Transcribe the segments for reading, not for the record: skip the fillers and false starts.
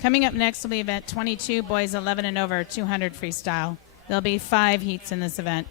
Coming up next will be event 22, boys 11 and over, 200 freestyle. There'll be 5 heats in this event.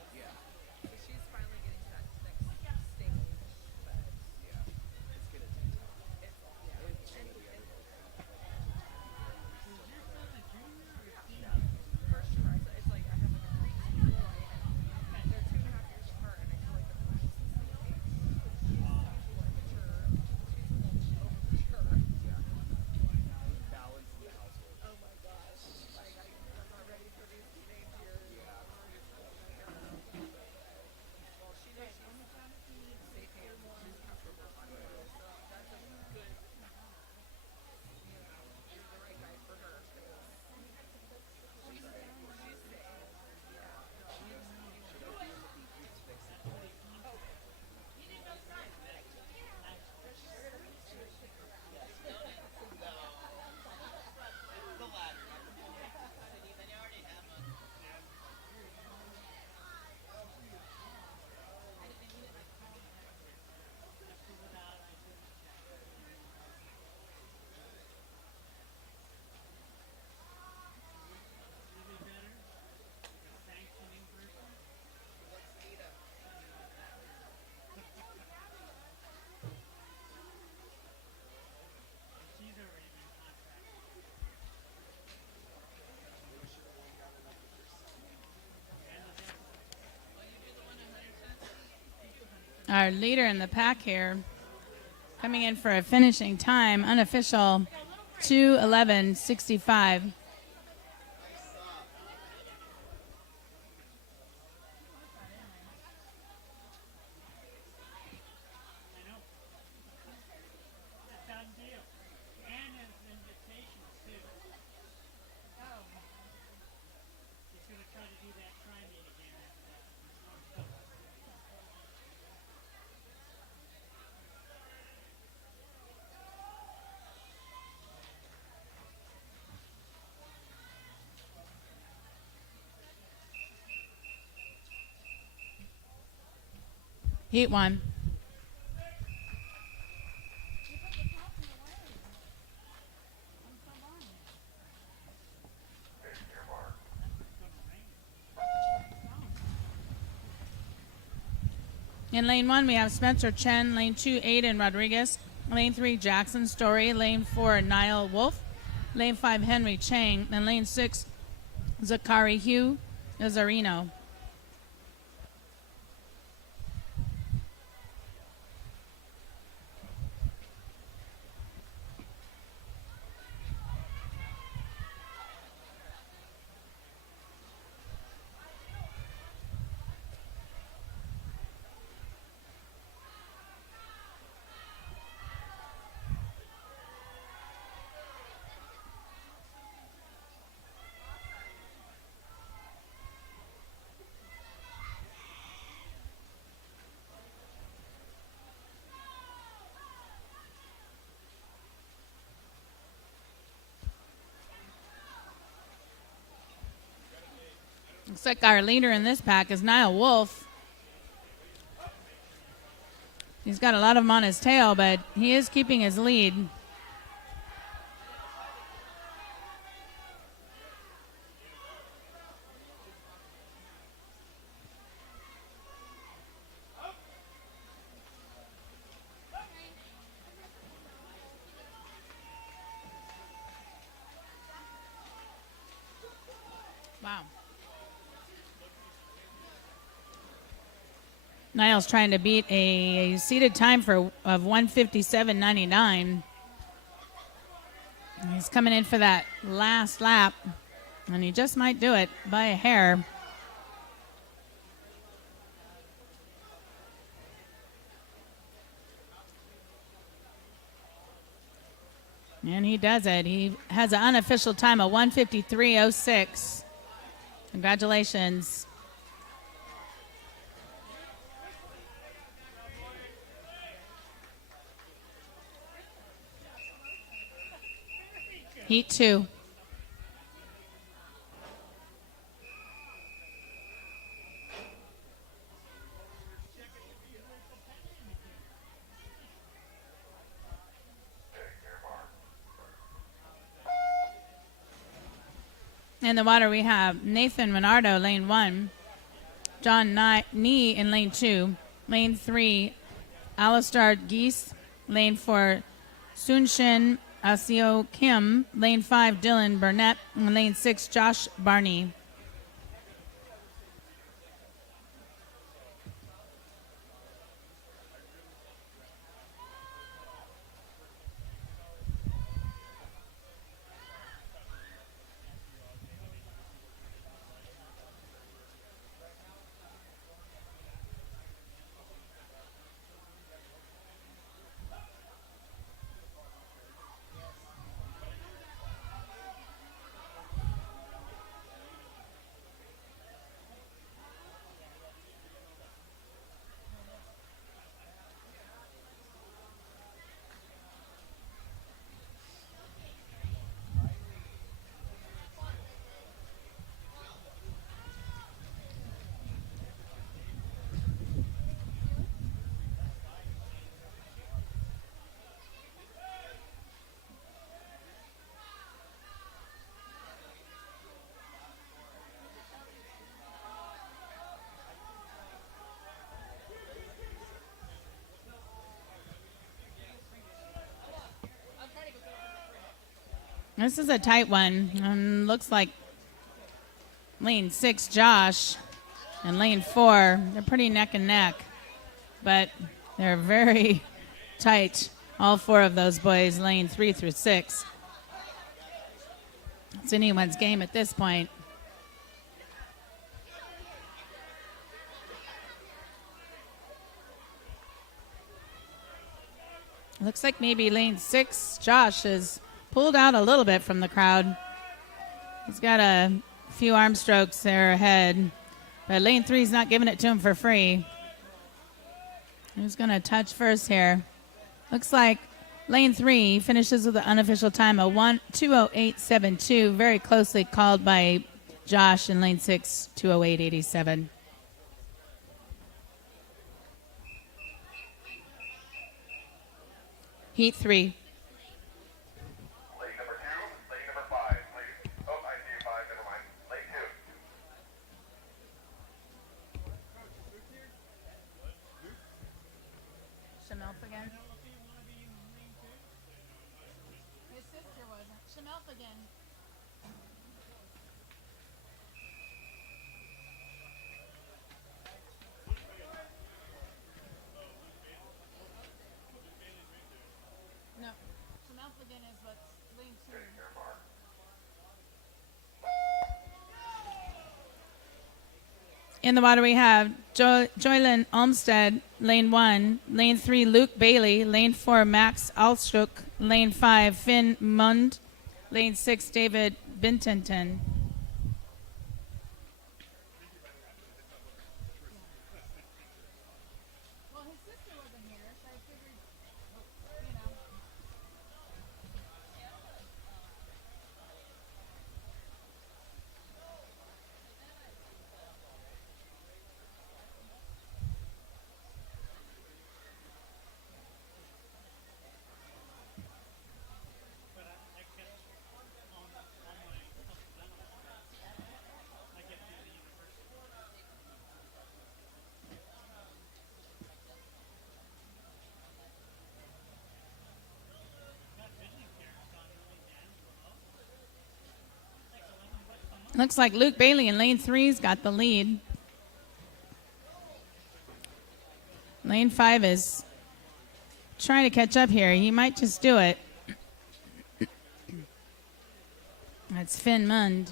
Our leader in the pack here, coming in for a finishing time, unofficial, 2:11.65. Heat 1. In lane 1, we have Spencer Chen. Lane 2, Aiden Rodriguez. Lane 3, Jackson Story. Lane 4, Niall Wolf. Lane 5, Henry Chang. And lane 6, Zachary Hugh Nazarino. Looks like our leader in this pack is Niall Wolf. He's got a lot of them on his tail, but he is keeping his lead. Wow. Niall's trying to beat a seated time of 1:57.99. He's coming in for that last lap, and he just might do it by a hair. And he does it. He has an unofficial time of 1:53.06. Congratulations. Heat 2. In the water, we have Nathan Menardo, lane 1. John Nee in lane 2. Lane 3, Alistar Geese. Lane 4, Sunshin Asio Kim. Lane 5, Dylan Burnett. And lane 6, Josh Barney. This is a tight one. Looks like lane 6, Josh, and lane 4, they're pretty neck and neck, but they're very tight, all 4 of those boys, lane 3 through 6. It's anyone's game at this point. Looks like maybe lane 6, Josh, is pulled out a little bit from the crowd. He's got a few arm strokes there ahead, but lane 3's not giving it to him for free. Who's going to touch first here? Looks like lane 3 finishes with an unofficial time of 2:08.72, very closely called by Josh in lane 6, 2:08.87. Heat 3. In the water, we have Joylyn Olmstead, lane 1. Lane 3, Luke Bailey. Lane 4, Max Alstrook. Lane 5, Finn Mund. Lane 6, David Bintenton. Looks like Luke Bailey in lane 3's got the lead. Lane 5 is trying to catch up here. He might just do it. That's Finn Mund.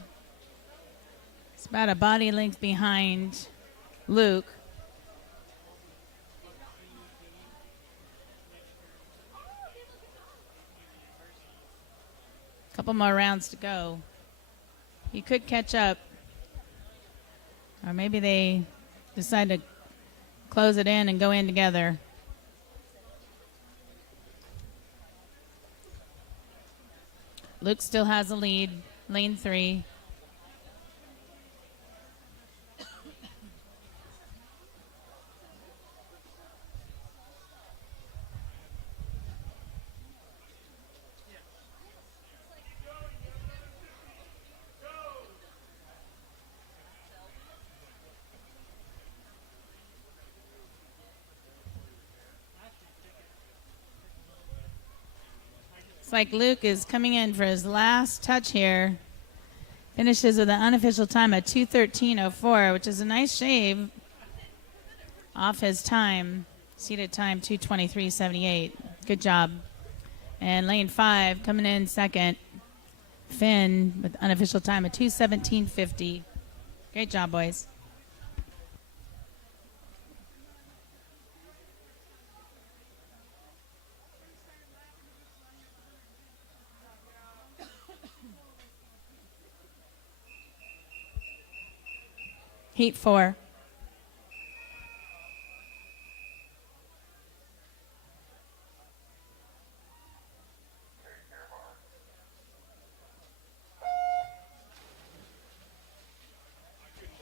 It's about a body length behind Luke. Couple more rounds to go. He could catch up. Or maybe they decide to close it in and go in together. Luke still has a lead, lane 3. Looks like Luke is coming in for his last touch here. Finishes with an unofficial time at 2:13.04, which is a nice shave off his time. Seated time 2:23.78. Good job. And lane 5 coming in second. Finn with unofficial time at 2:17.50. Great job, boys. Heat 4.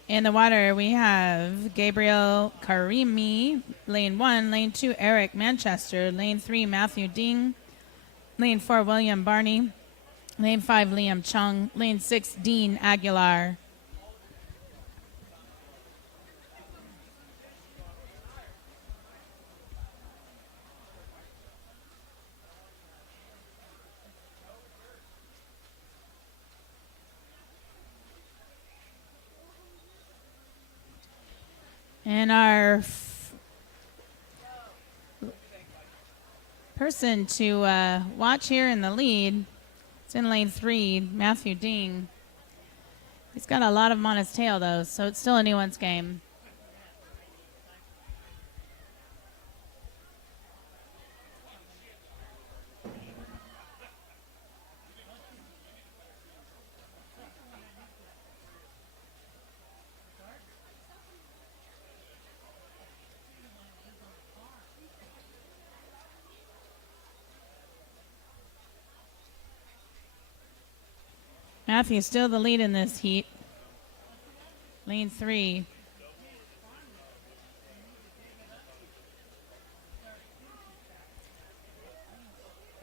In the water, we have Gabriel Karimi, lane 1, lane 2, Eric Manchester, lane 3, Matthew Ding, lane 4, William Barney, lane 5, Liam Chung, lane 6, Dean Aguilar. And our person to watch here in the lead, it's in lane 3, Matthew Ding. He's got a lot of them on his tail, though, so it's still anyone's game. Matthew's still the lead in this heat. Lane 3.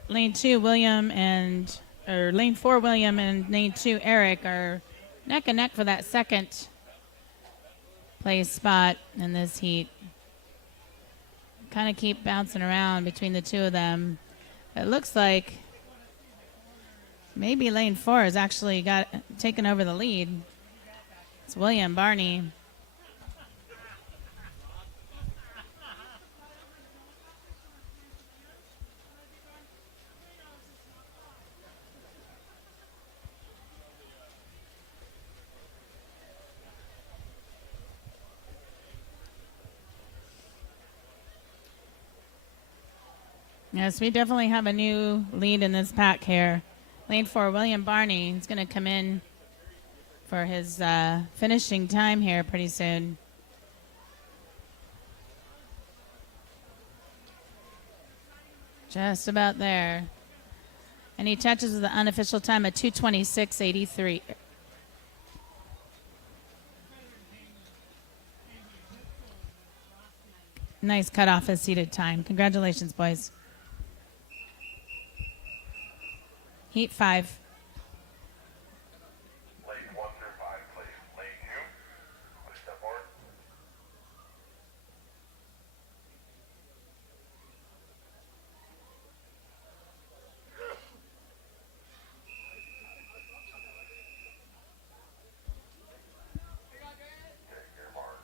Lane 2, lane 4, William, and lane 2, Eric are neck and neck for that second place spot in this heat. Kind of keep bouncing around between the two of them. It looks like maybe lane 4 has actually taken over the lead. It's William Barney. Yes, we definitely have a new lead in this pack here. Lane 4, William Barney. He's going to come in for his finishing time here pretty soon. Just about there. And he touches with the unofficial time at 2:26.83. Nice cut off his seated time. Congratulations, boys. Heat 5. Lane 1 through 5, please. Lane 2, please step forward. Take your mark.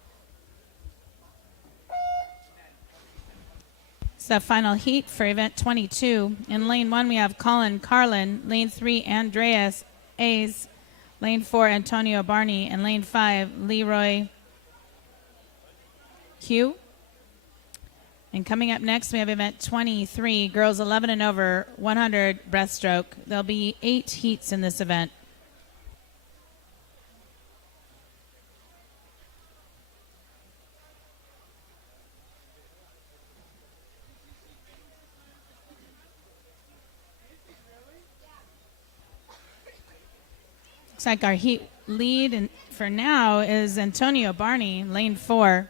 It's the final heat for event 22. In lane 1, we have Colin Carlin. Lane 3, Andreas A's. Lane 4, Antonio Barney. And lane 5, Leroy Hugh. And coming up next, we have event 23, girls 11 and over, 100 breaststroke. There'll be 8 heats in this event. Looks like our heat lead for now is Antonio Barney, lane 4.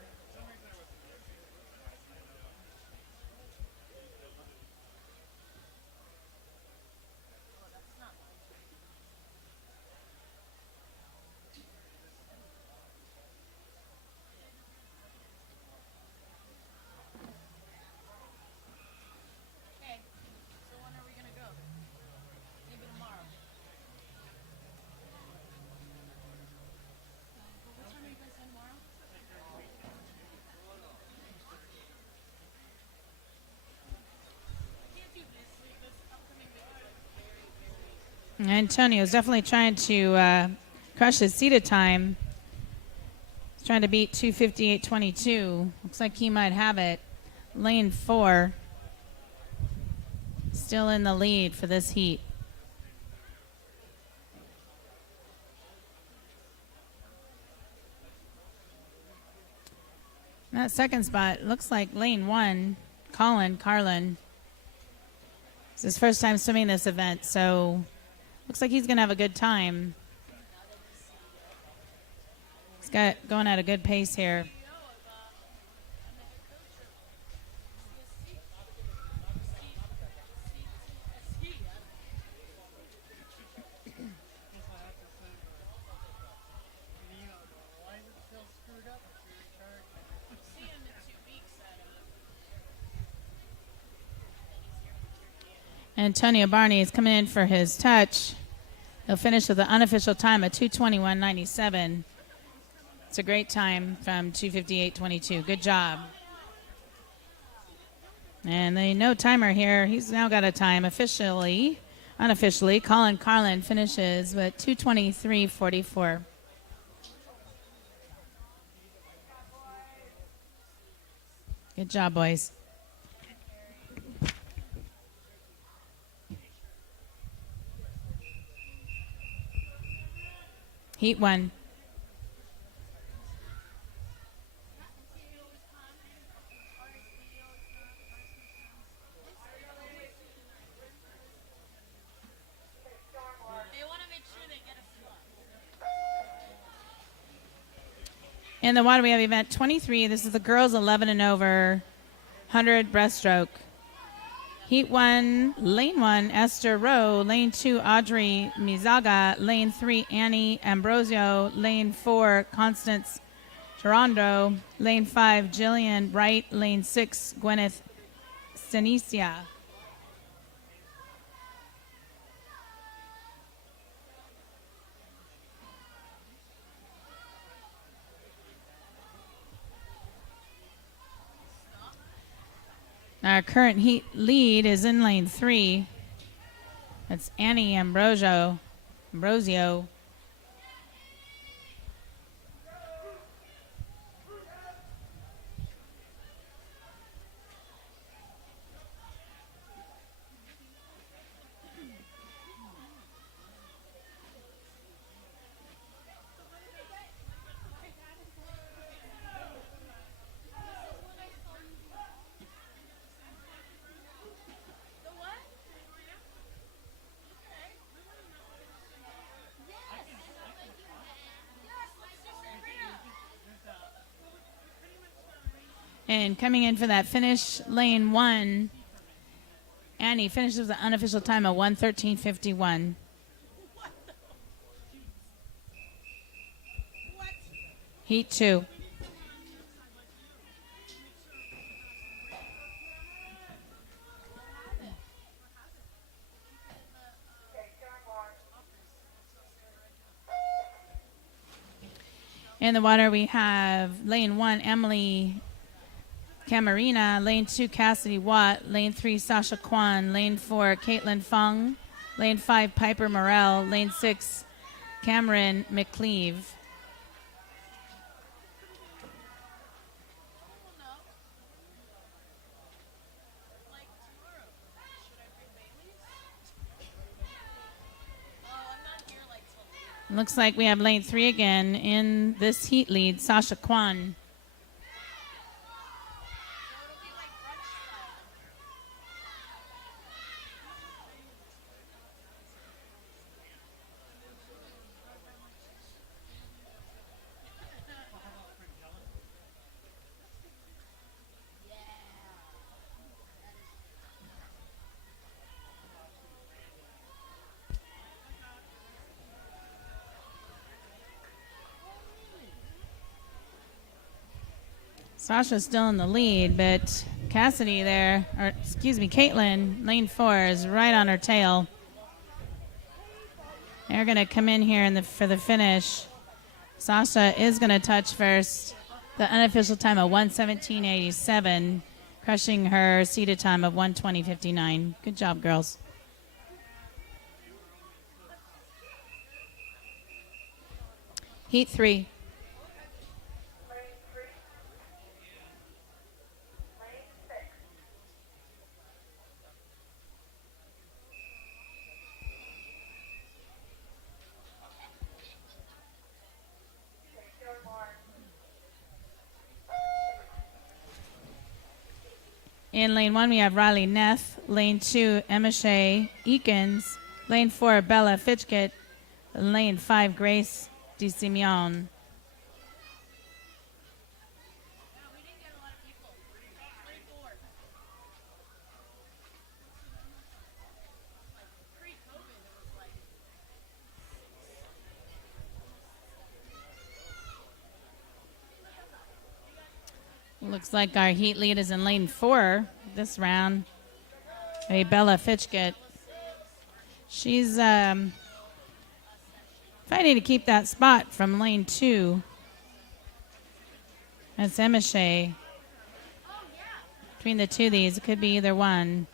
Antonio's definitely trying to crush his seated time. He's trying to beat 2:58.22. Looks like he might have it. Lane 4 still in the lead for this heat. That second spot looks like lane 1, Colin Carlin. It's his first time swimming this event, so looks like he's going to have a good time. He's going at a good pace here. Antonio Barney is coming in for his touch. He'll finish with an unofficial time of 2:21.97. It's a great time from 2:58.22. Good job. And the no timer here. He's now got a time officially, unofficially. Colin Carlin finishes with 2:23.44. Good job, boys. Heat 1. In the water, we have event 23. This is the girls 11 and over, 100 breaststroke. Heat 1, lane 1, Esther Rowe. Lane 2, Audrey Mizaga. Lane 3, Annie Ambrosio. Lane 4, Constance Gerando. Lane 5, Jillian Wright. Lane 6, Gwyneth Senecia. Our current heat lead is in lane 3. That's Annie Ambrosio. And coming in for that finish, lane 1, Annie finishes with an unofficial time of 1:13.51. Heat 2. In the water, we have lane 1, Emily Camarina. Lane 2, Cassidy Watt. Lane 3, Sasha Kwan. Lane 4, Caitlin Fung. Lane 5, Piper Morell. Lane 6, Cameron McCleave. Looks like we have lane 3 again in this heat lead, Sasha Kwan. Sasha's still in the lead, but Cassidy there, or excuse me, Caitlin, lane 4, is right on her tail. They're going to come in here for the finish. Sasha is going to touch first. The unofficial time of 1:17.87, crushing her seated time of 1:20.59. Good job, girls. Heat 3. Lane 3. Lane 6. Take your mark. In lane 1, we have Riley Neff. Lane 2, Emma Shea Eakins. Lane 4, Bella Fitchkett. Lane 5, Grace DeSimeon. Looks like our heat lead is in lane 4 this round. Hey, Bella Fitchkett. She's fighting to keep that spot from lane 2. That's Emma Shea. Between the two of these, it could be either one.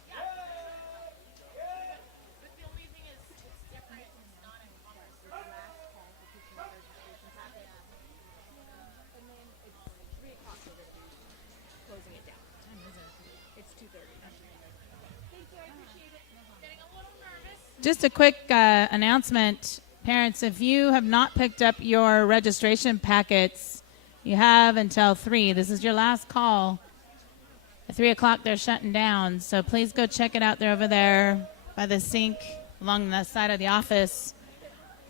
Just a quick announcement. Parents, if you have not picked up your registration packets, you have until 3. This is your last call. At 3 o'clock, they're shutting down. So please go check it out. They're over there by the sink along the side of the office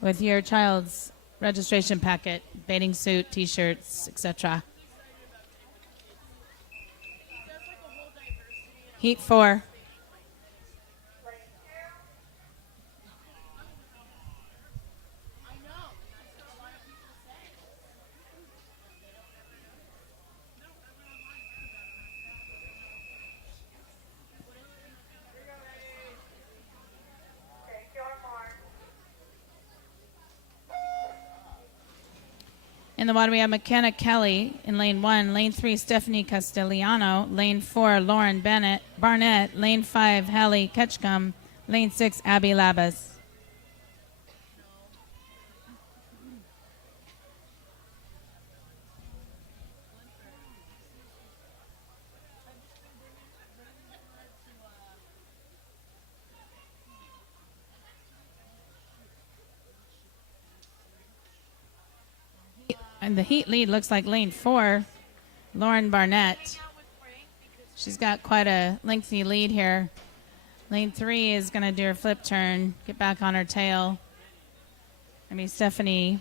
with your child's registration packet, bathing suit, T-shirts, etc. Heat 4. In the water, we have McKenna Kelly in lane 1. Lane 3, Stephanie Castellano. Lane 4, Lauren Barnett. Lane 5, Hallie Ketchcom. Lane 6, Abby Labas. And the heat lead looks like lane 4, Lauren Barnett. She's got quite a lengthy lead here. Lane 3 is going to do her flip turn, get back on her tail. Stephanie.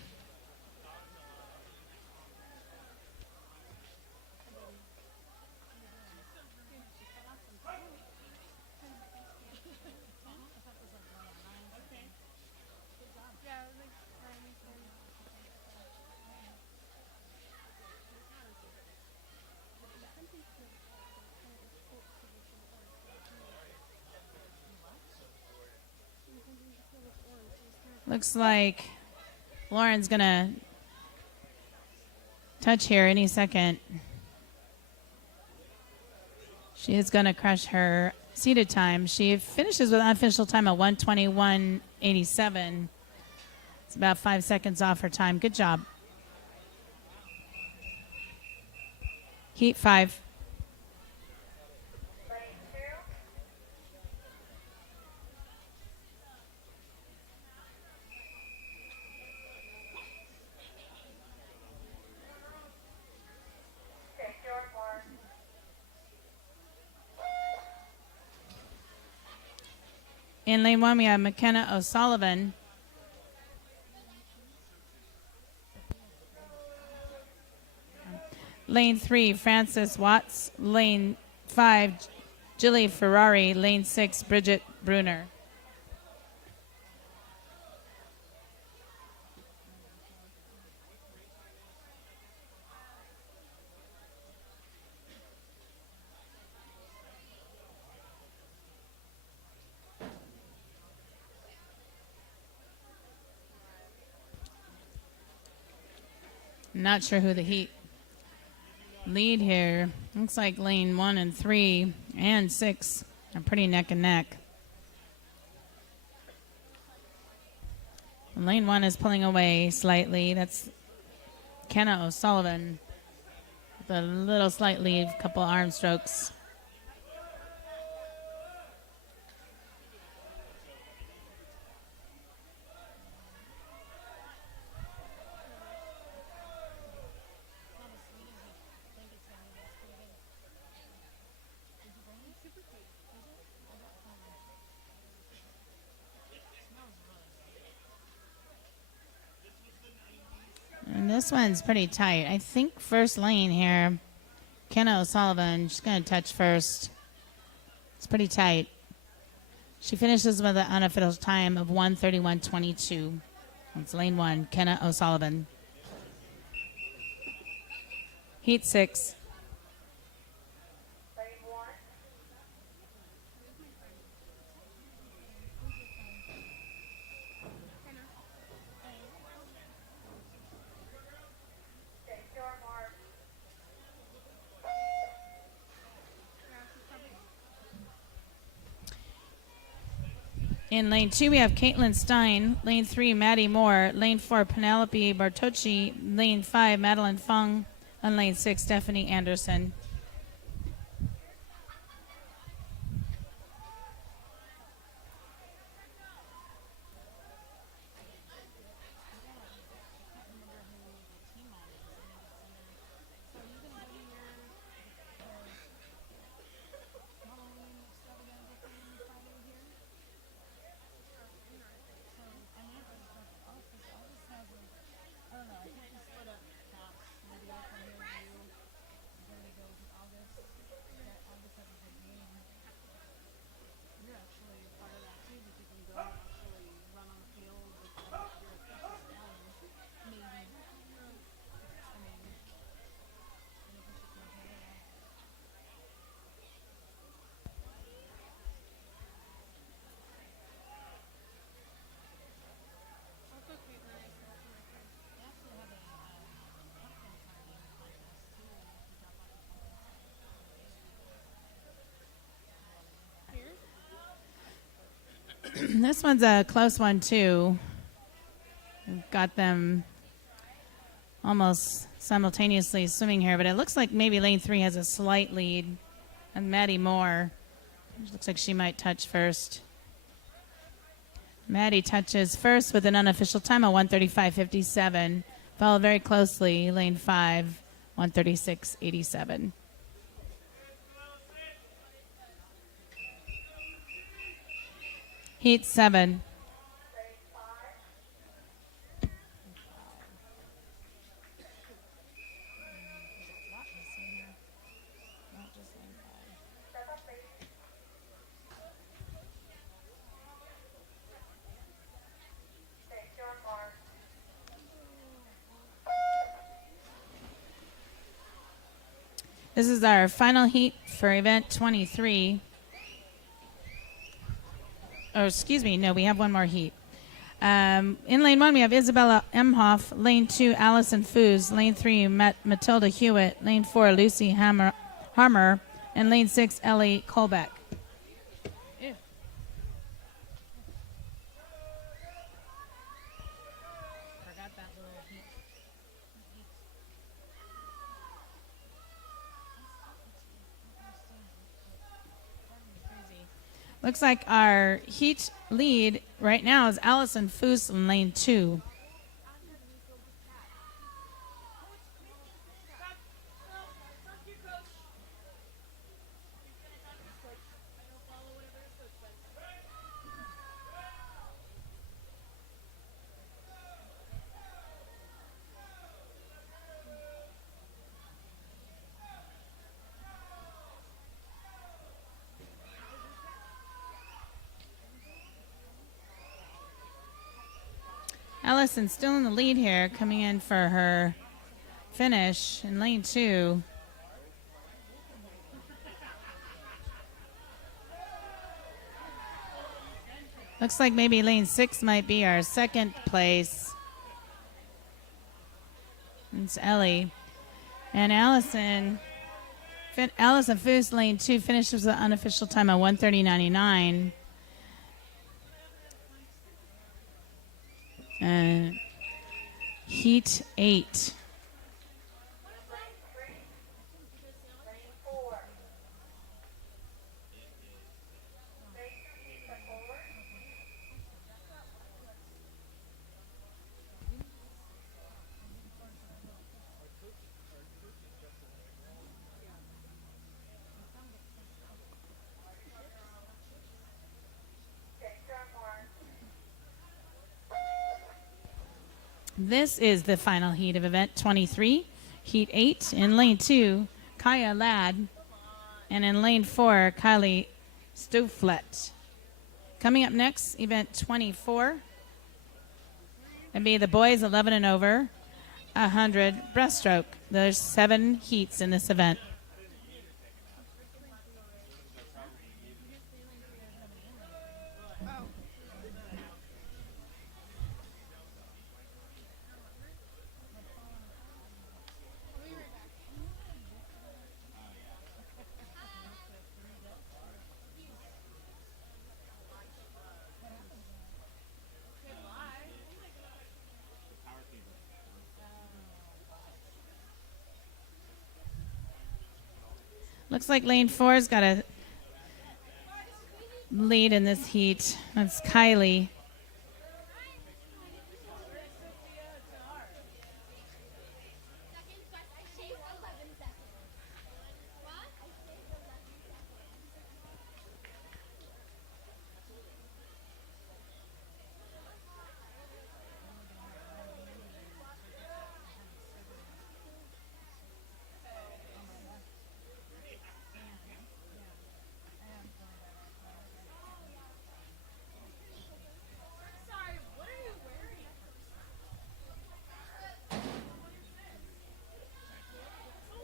Looks like Lauren's going to touch here any second. She is going to crush her seated time. She finishes with an unofficial time of 1:21.87. It's about 5 seconds off her time. Good job. Heat 5. In lane 1, we have McKenna O'Sullivan. Lane 3, Frances Watts. Lane 5, Jilly Ferrari. Lane 6, Bridget Bruner. Not sure who the heat lead here. Looks like lane 1 and 3 and 6 are pretty neck and neck. And lane 1 is pulling away slightly. That's Kenna O'Sullivan with a little slight lead, couple arm strokes. And this one's pretty tight. I think first lane here, Kenna O'Sullivan, she's going to touch first. It's pretty tight. She finishes with an unofficial time of 1:31.22. It's lane 1, Kenna O'Sullivan. Heat 6. In lane 2, we have Caitlin Stein. Lane 3, Maddie Moore. Lane 4, Penelope Bartocci. Lane 5, Madeline Fung. And lane 6, Stephanie Anderson. This one's a close one, too. We've got them almost simultaneously swimming here, but it looks like maybe lane 3 has a slight lead. And Maddie Moore, it looks like she might touch first. Maddie touches first with an unofficial time of 1:35.57. Followed very closely, lane 5, 1:36.87. Heat 7. This is our final heat for event 23. Oh, excuse me. No, we have one more heat. In lane 1, we have Isabella Emhoff. Lane 2, Allison Foos. Lane 3, Matilda Hewitt. Lane 4, Lucy Harmer. And lane 6, Ellie Colbeck. Ew. Forgot that little heat. Looks like our heat lead right now is Allison Foos in lane 2. Allison still in the lead here, coming in for her finish in lane 2. Looks like maybe lane 6 might be our second place. It's Ellie. And Allison Foos, lane 2, finishes with an unofficial time of 1:30.99. Heat 8. This is the final heat of event 23, heat 8 in lane 2, Kaya Ladd, and in lane 4, Kylie Stouflet. Coming up next, event 24, and be the boys 11 and over, 100 breaststroke. There's 7 heats in this event. Looks like lane 4's got a lead in this heat. That's Kylie.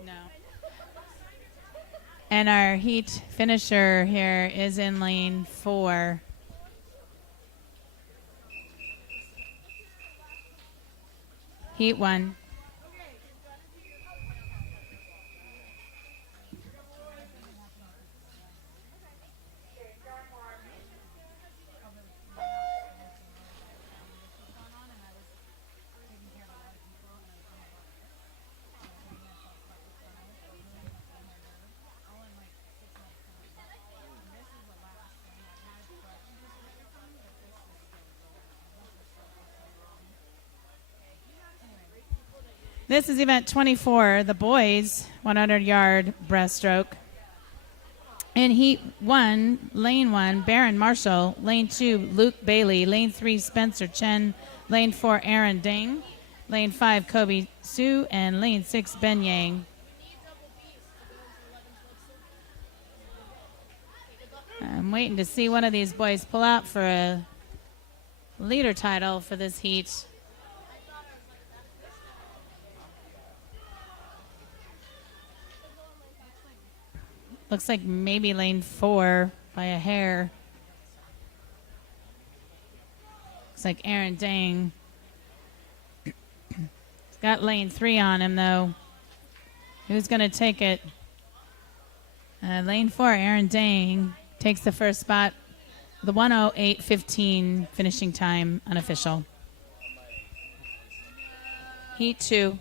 No. And our heat finisher here is in lane 4. Heat 1. This is event 24, the boys 100-yard breaststroke. In heat 1, lane 1, Baron Marshall. Lane 2, Luke Bailey. Lane 3, Spencer Chen. Lane 4, Aaron Ding. Lane 5, Kobe Su. And lane 6, Ben Yang. I'm waiting to see one of these boys pull out for a leader title for this heat. Looks like maybe lane 4 by a hair. Looks like Aaron Dang. He's got lane 3 on him, though. Who's going to take it? Lane 4, Aaron Dang, takes the first spot. The 1:08.15 finishing time, unofficial. Heat 2.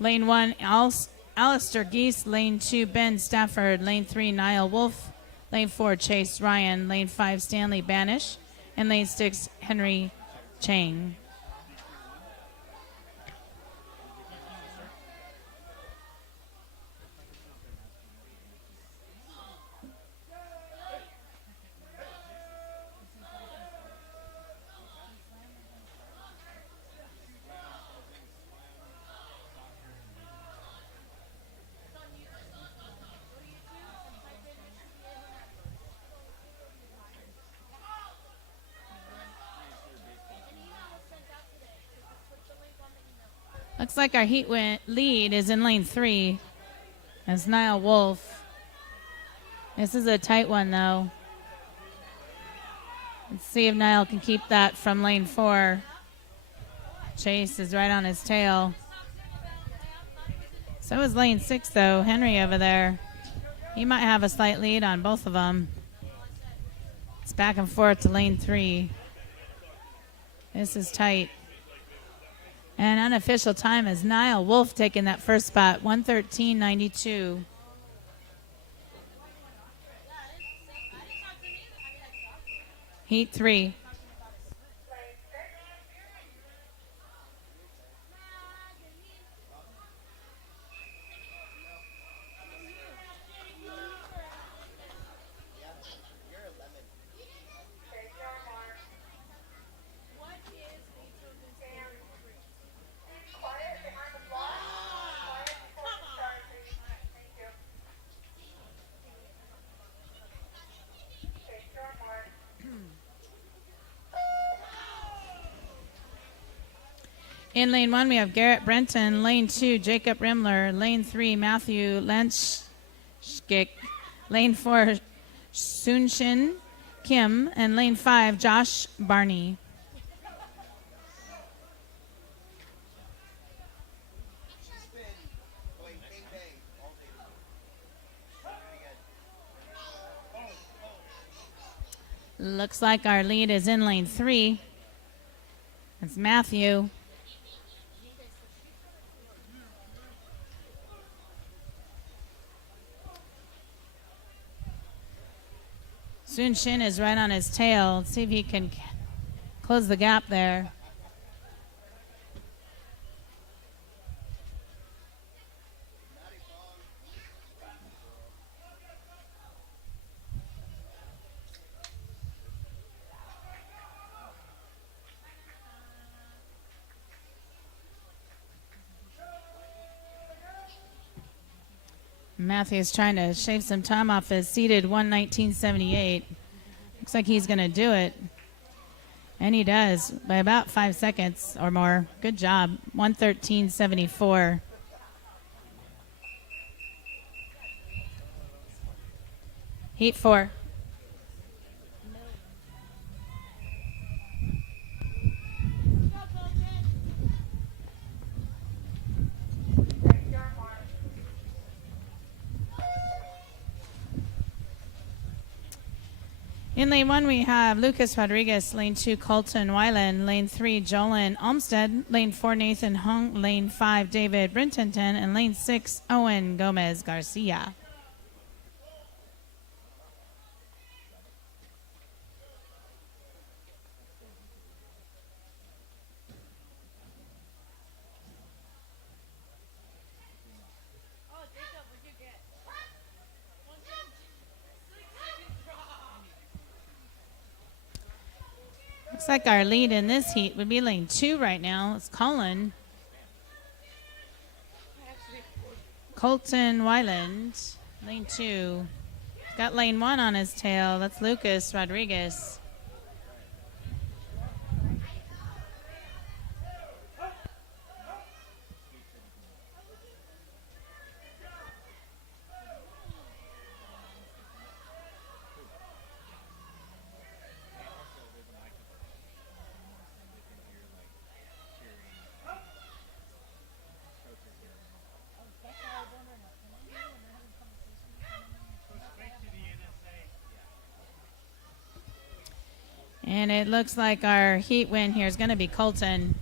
Lane 1, Alistair Geese. Lane 2, Ben Stafford. Lane 3, Niall Wolf. Lane 4, Chase Ryan. Lane 5, Stanley Banish. And lane 6, Henry Chang. Looks like our heat lead is in lane 3 as Niall Wolf. This is a tight one, though. Let's see if Niall can keep that from lane 4. Chase is right on his tail. So is lane 6, though. Henry over there. He might have a slight lead on both of them. It's back and forth to lane 3. This is tight. And unofficial time is Niall Wolf taking that first spot, 1:13.92. Heat 3. In lane 1, we have Garrett Brenton. Lane 2, Jacob Rimler. Lane 3, Matthew Lenschkick. Lane 4, Sunshin Kim. And lane 5, Josh Barney. Looks like our lead is in lane 3. It's Matthew. Sun Shin is right on his tail. Let's see if he can close the gap there. Matthew's trying to shave some time off his seated 1:19.78. Looks like he's going to do it. And he does by about 5 seconds or more. Good job. 1:13.74. Heat 4. In lane 1, we have Lucas Rodriguez. Lane 2, Colton Weiland. Lane 3, Jolyn Olmstead. Lane 4, Nathan Hung. Lane 5, David Brintonton. And lane 6, Owen Gomez Garcia. Looks like our lead in this heat would be lane 2 right now. It's Colton Weiland, lane 2. Got lane 1 on his tail. That's Lucas Rodriguez. And it looks like our heat win here is going to be Colton.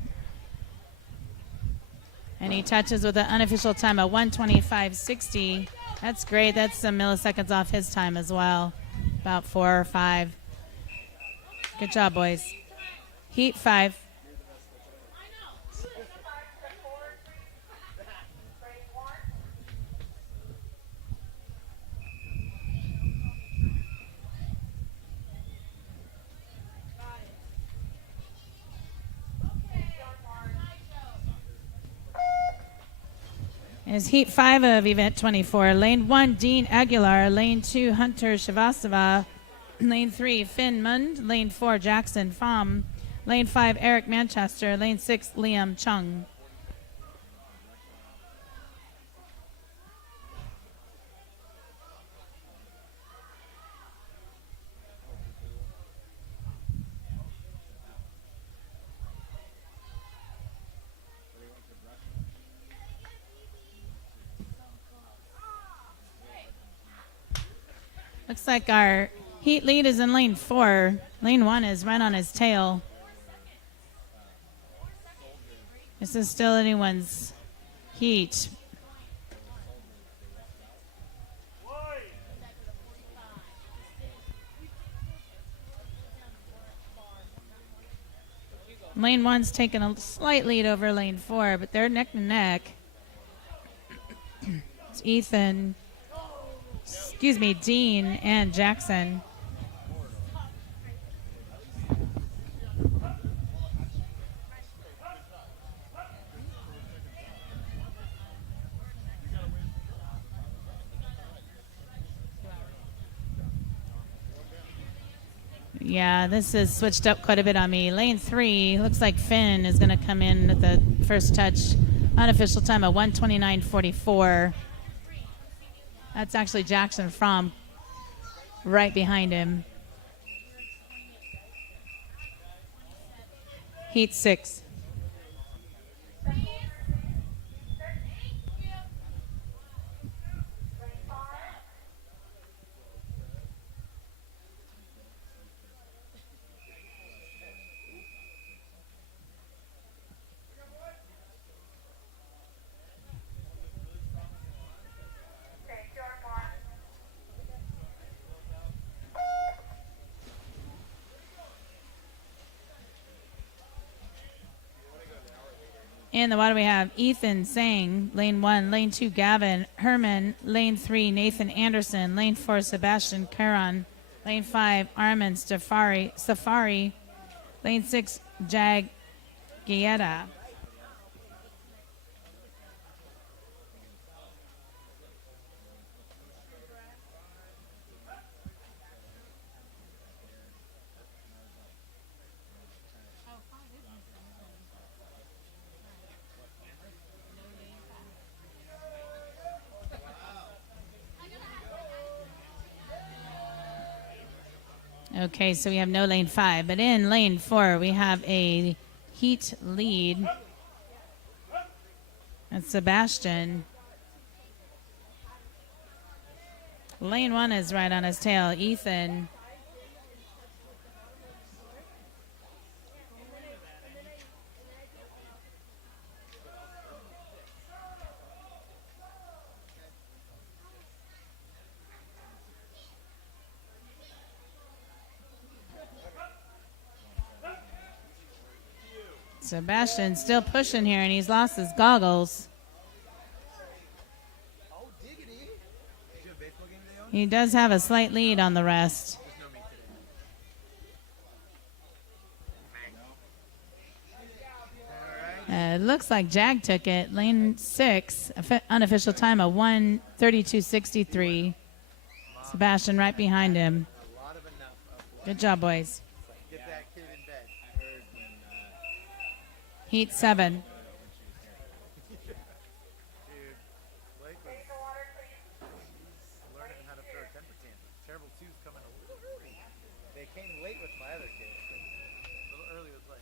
And he touches with an unofficial time of 1:25.60. That's great. That's some milliseconds off his time as well. About 4 or 5. Good job, boys. Heat 5. Is heat 5 of event 24. Lane 1, Dean Aguilar. Lane 2, Hunter Shrivastava. Lane 3, Finn Mund. Lane 4, Jackson Pham. Lane 5, Eric Manchester. Lane 6, Liam Chung. Looks like our heat lead is in lane 4. Lane 1 is right on his tail. This is still anyone's heat. Lane 1's taking a slight lead over lane 4, but they're neck to neck. It's Dean and Jackson. Yeah, this has switched up quite a bit on me. Lane 3, looks like Finn is going to come in at the first touch. Unofficial time of 1:29.44. That's actually Jackson Fromm right behind him. Heat 6. In the water we have Ethan Sang, lane 1, lane 2, Gavin Herman, lane 3, Nathan Anderson, lane 4, Sebastian Caron, lane 5, Armin Safari, lane 6, Jag Guieta. Okay, so we have no lane 5, but in lane 4 we have a heat lead. That's Sebastian. Lane 1 is right on his tail, Ethan. Sebastian's still pushing here, and he's lost his goggles. He does have a slight lead on the rest. It looks like Jag took it. Lane 6, unofficial time of 1:32.63. Sebastian right behind him. Good job, boys. Heat 7. They came late with my other kid. A little early was late.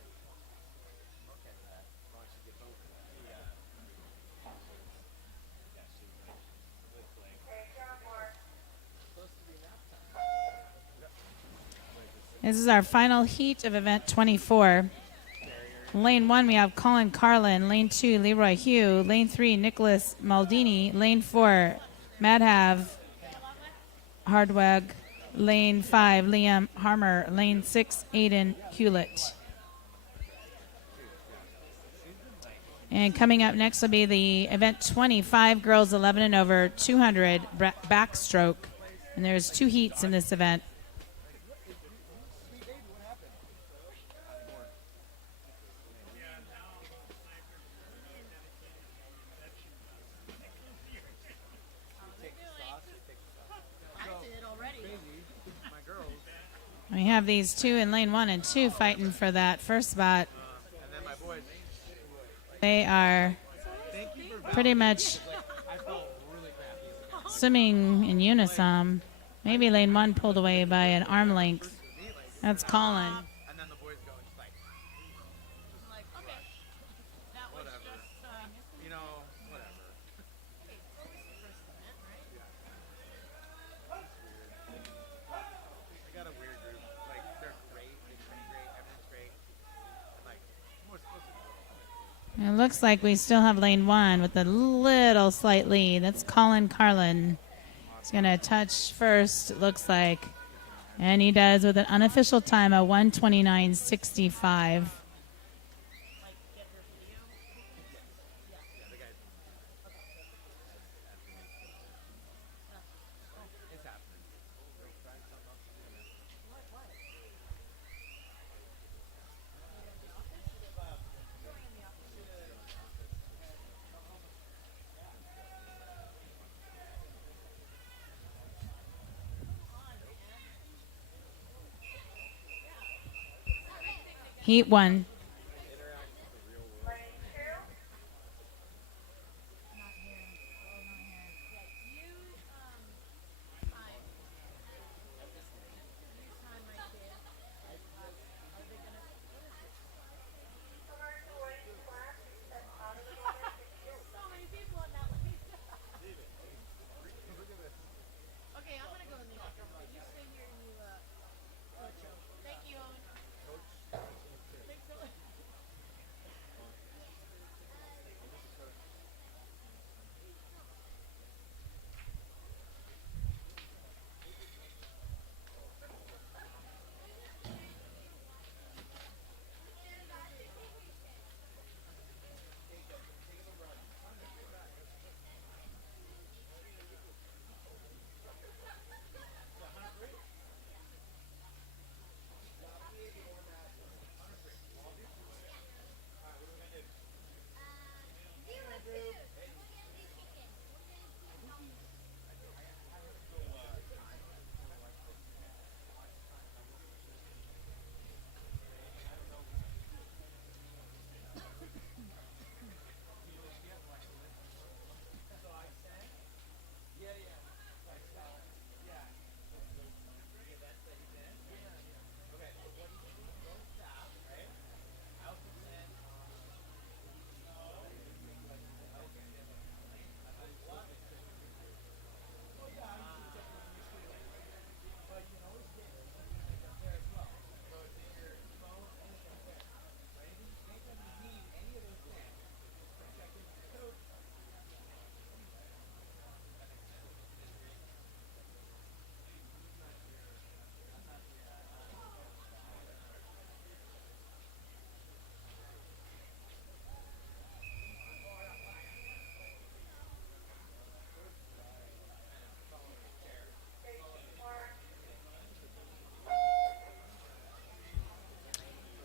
I'm okay with that. As long as she gets over it. This is our final heat of event 24. Lane 1, we have Colin Carlin. Lane 2, Leroy Hugh. Lane 3, Nicholas Maldini. Lane 4, Madhav Hardweg. Lane 5, Liam Harmer. Lane 6, Aiden Hewlett. And coming up next will be the event 25, girls 11 and over, 200 backstroke. And there's 2 heats in this event. We have these 2 in lane 1 and 2 fighting for that first spot. They are pretty much swimming in unison. Maybe lane 1 pulled away by an arm length. That's Colin. It looks like we still have lane 1 with a little slight lead. That's Colin Carlin. He's going to touch first, it looks like. And he does with an unofficial time of 1:29.65. Heat 1.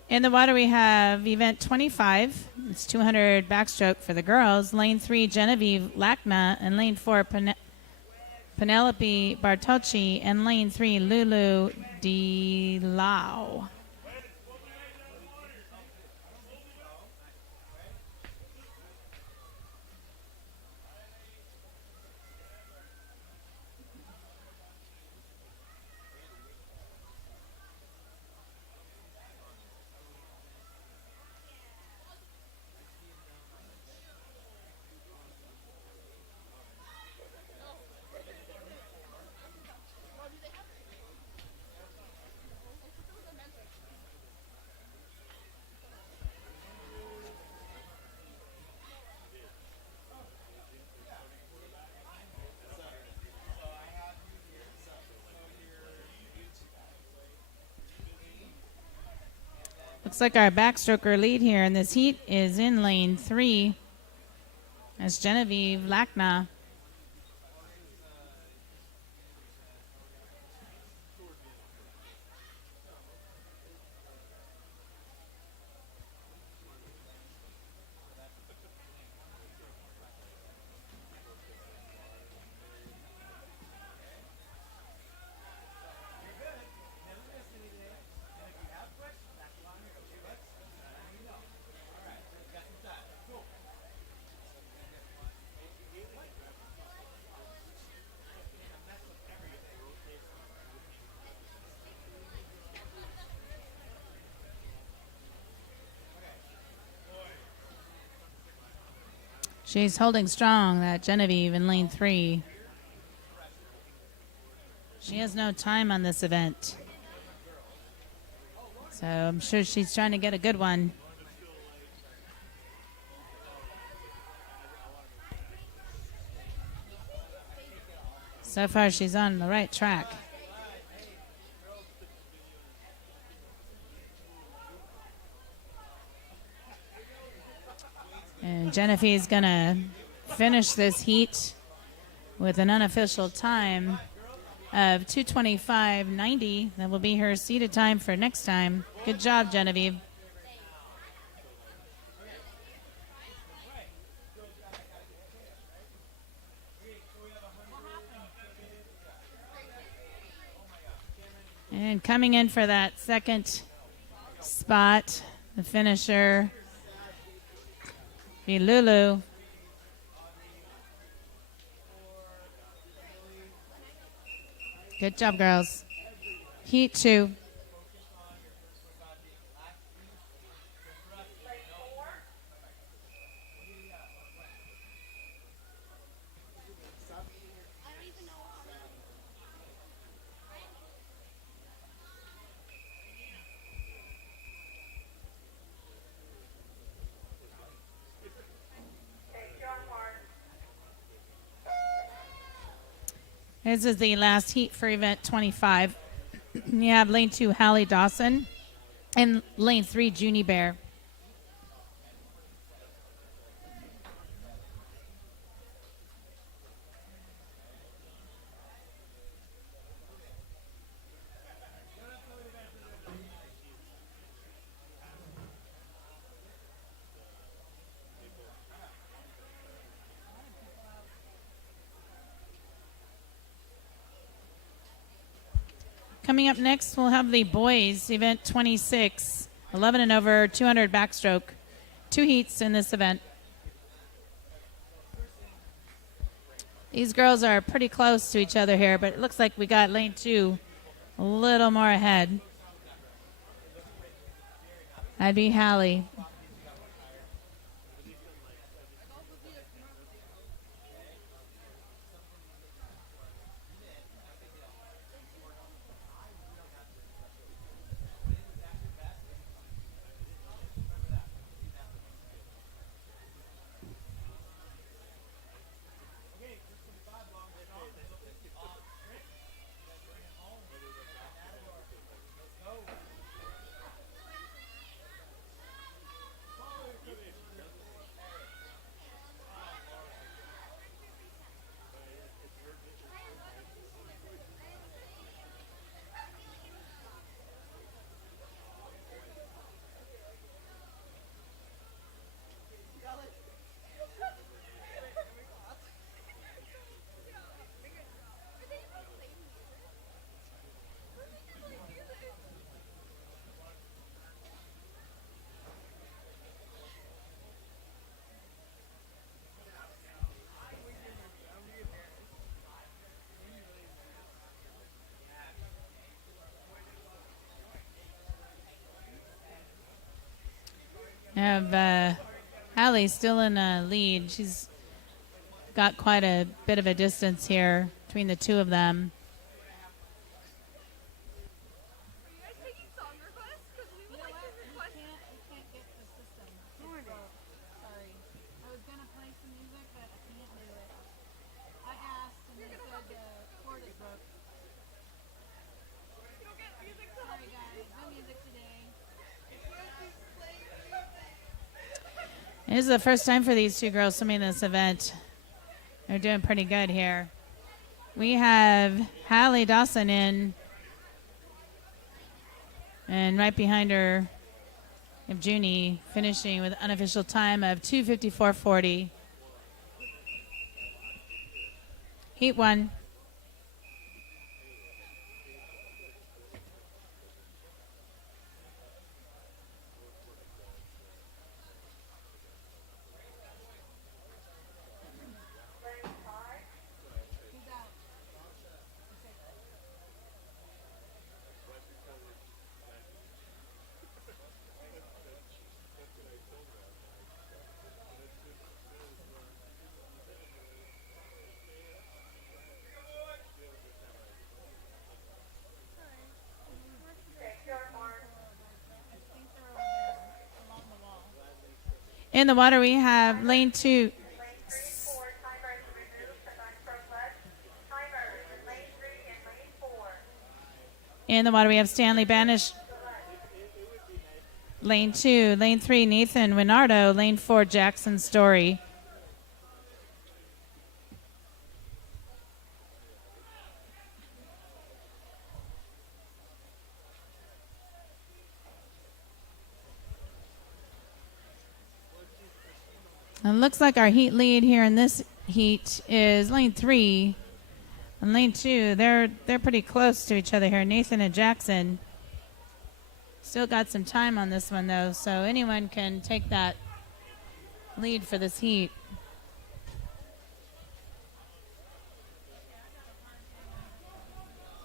In the water, we have event 25. It's 200 backstroke for the girls. Lane 3, Genevieve Lacna, and lane 4, Penelope Bartocci, and lane 3, Lulu DeLau. Looks like our backstroker lead here in this heat is in lane 3 as Genevieve Lacna. She's holding strong, that Genevieve in lane 3. She has no time on this event, so I'm sure she's trying to get a good one. So far, she's on the right track. And Genevieve's going to finish this heat with an unofficial time of 2:25.90. That will be her seated time for next time. Good job, Genevieve. And coming in for that second spot, The finisher be Lulu. Good job, girls. Heat 2. This is the last heat for event 25. You have lane 2, Hallie Dawson, and lane 3, Junie Bear. Coming up next, we'll have the boys, event 26, 11 and over, 200 backstroke. 2 heats in this event. These girls are pretty close to each other here, but it looks like we got lane 2 a little more ahead. That'd be Hallie. I have Hallie still in a lead. She's got quite a bit of a distance here between the two of them. This is the first time for these two girls swimming this event. They're doing pretty good here. We have Hallie Dawson in, and right behind her, we have Junie finishing with an unofficial time of 2:54.40. Heat 1. In the water, we have lane 2. In the water, we have Stanley Banish. Lane 2. Lane 3, Nathan Winardo. Lane 4, Jackson Story. It looks like our heat lead here in this heat is lane 3 and lane 2. They're pretty close to each other here, Nathan and Jackson. Still got some time on this one, though, so anyone can take that lead for this heat.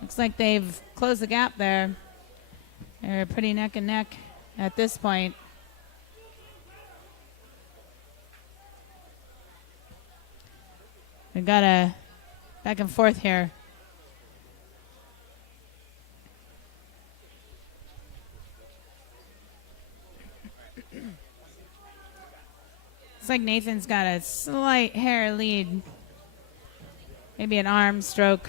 Looks like they've closed the gap there. They're pretty neck and neck at this point. We've got a back and forth here. Looks like Nathan's got a slight hair lead. Maybe an arm stroke.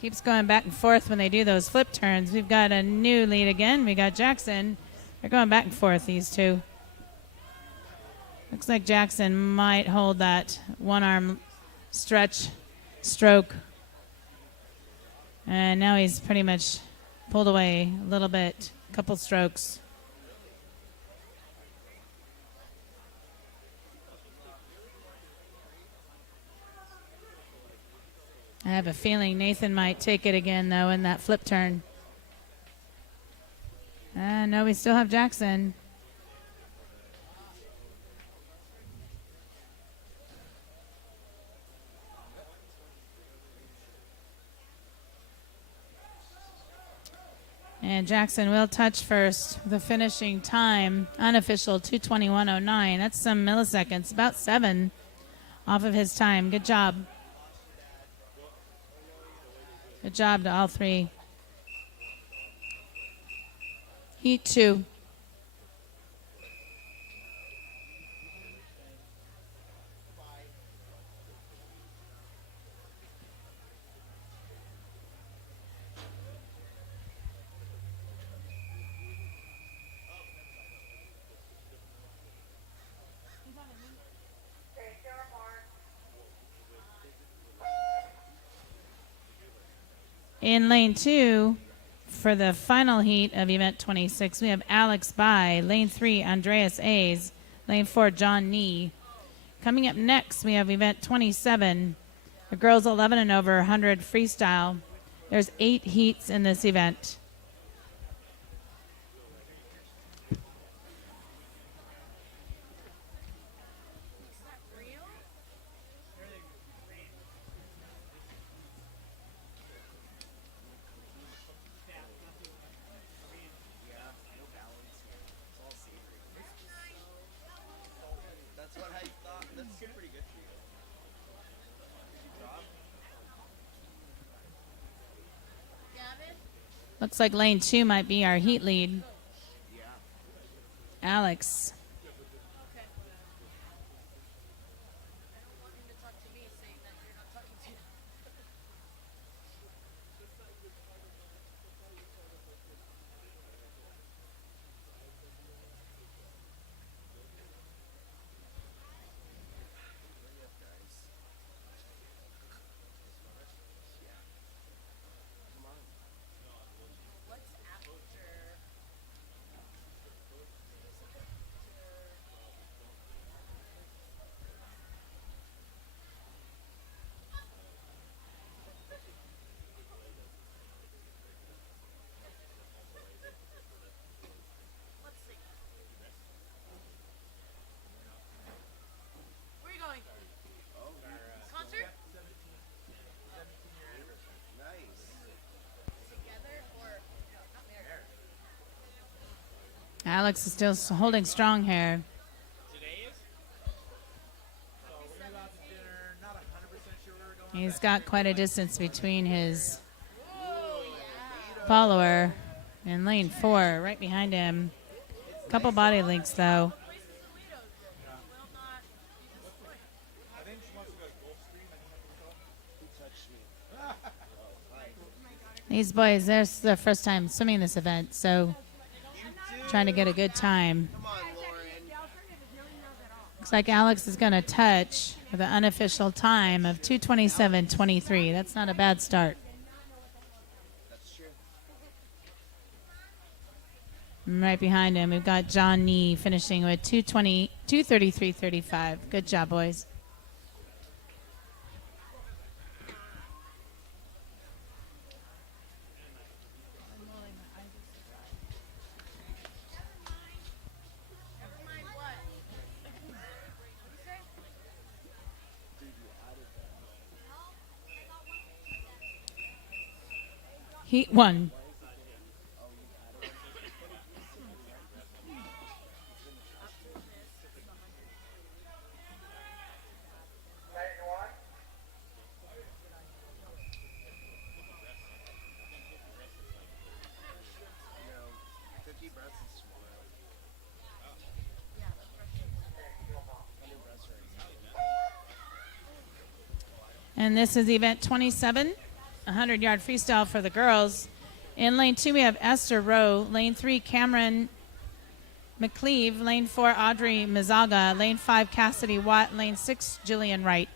Keeps going back and forth when they do those flip turns. We've got a new lead again. We got Jackson. They're going back and forth, these two. Looks like Jackson might hold that one arm stretch stroke. And now he's pretty much pulled away a little bit, a couple strokes. I have a feeling Nathan might take it again, though, in that flip turn. No, we still have Jackson. And Jackson will touch first. The finishing time, unofficial, 2:21.09. That's some milliseconds, about 7 off of his time. Good job. Good job to all three. Heat 2. In lane 2, for the final heat of event 26, we have Alex By. Lane 3, Andreas A's. Lane 4, John Nee. Coming up next, we have event 27, the girls 11 and over 100 freestyle. There's 8 heats in this event. Looks like lane 2 might be our heat lead. Alex. Alex is still holding strong here. He's got quite a distance between his follower and lane 4 right behind him. Couple body links though. These boys, this is their first time swimming this event, so trying to get a good time. Looks like Alex is going to touch with an unofficial time of 2:27.23. That's not a bad start. And right behind him, we've got John Nee finishing with 2:33.35. Good job, boys. Heat 1. Lane 1. No, cookie breast is small. And this is event 27, 100-yard freestyle for the girls. In lane 2, we have Esther Rowe. Lane 3, Cameron McCleve. Lane 4, Audrey Mizaga. Lane 5, Cassidy Watt. Lane 6, Jillian Wright.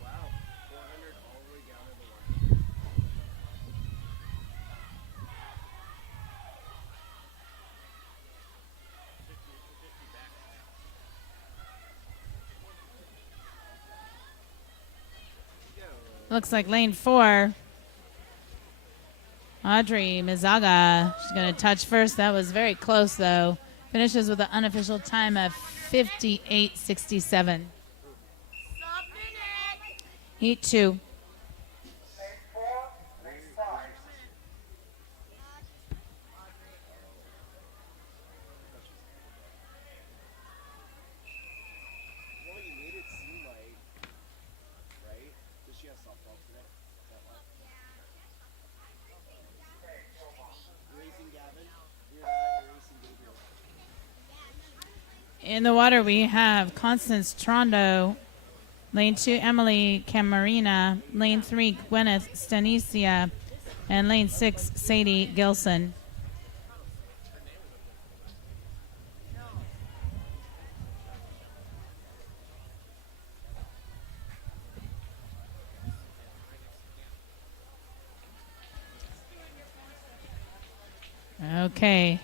Wow, 400 all the way down to the 1. Looks like lane 4, Audrey Mizaga. She's going to touch first. That was very close, though. Finishes with an unofficial time of 58.67. Heat 2. Lane 4. Lane 5. Well, you made it seem like, right? Does she have softball today? Is that why? You're racing Gavin? You're not, you're racing Gabriel. In the water, we have Constance Trondo. Lane 2, Emily Camarina. Lane 3, Gwyneth Stanicia. And lane 6, Sadie Gilson. Okay.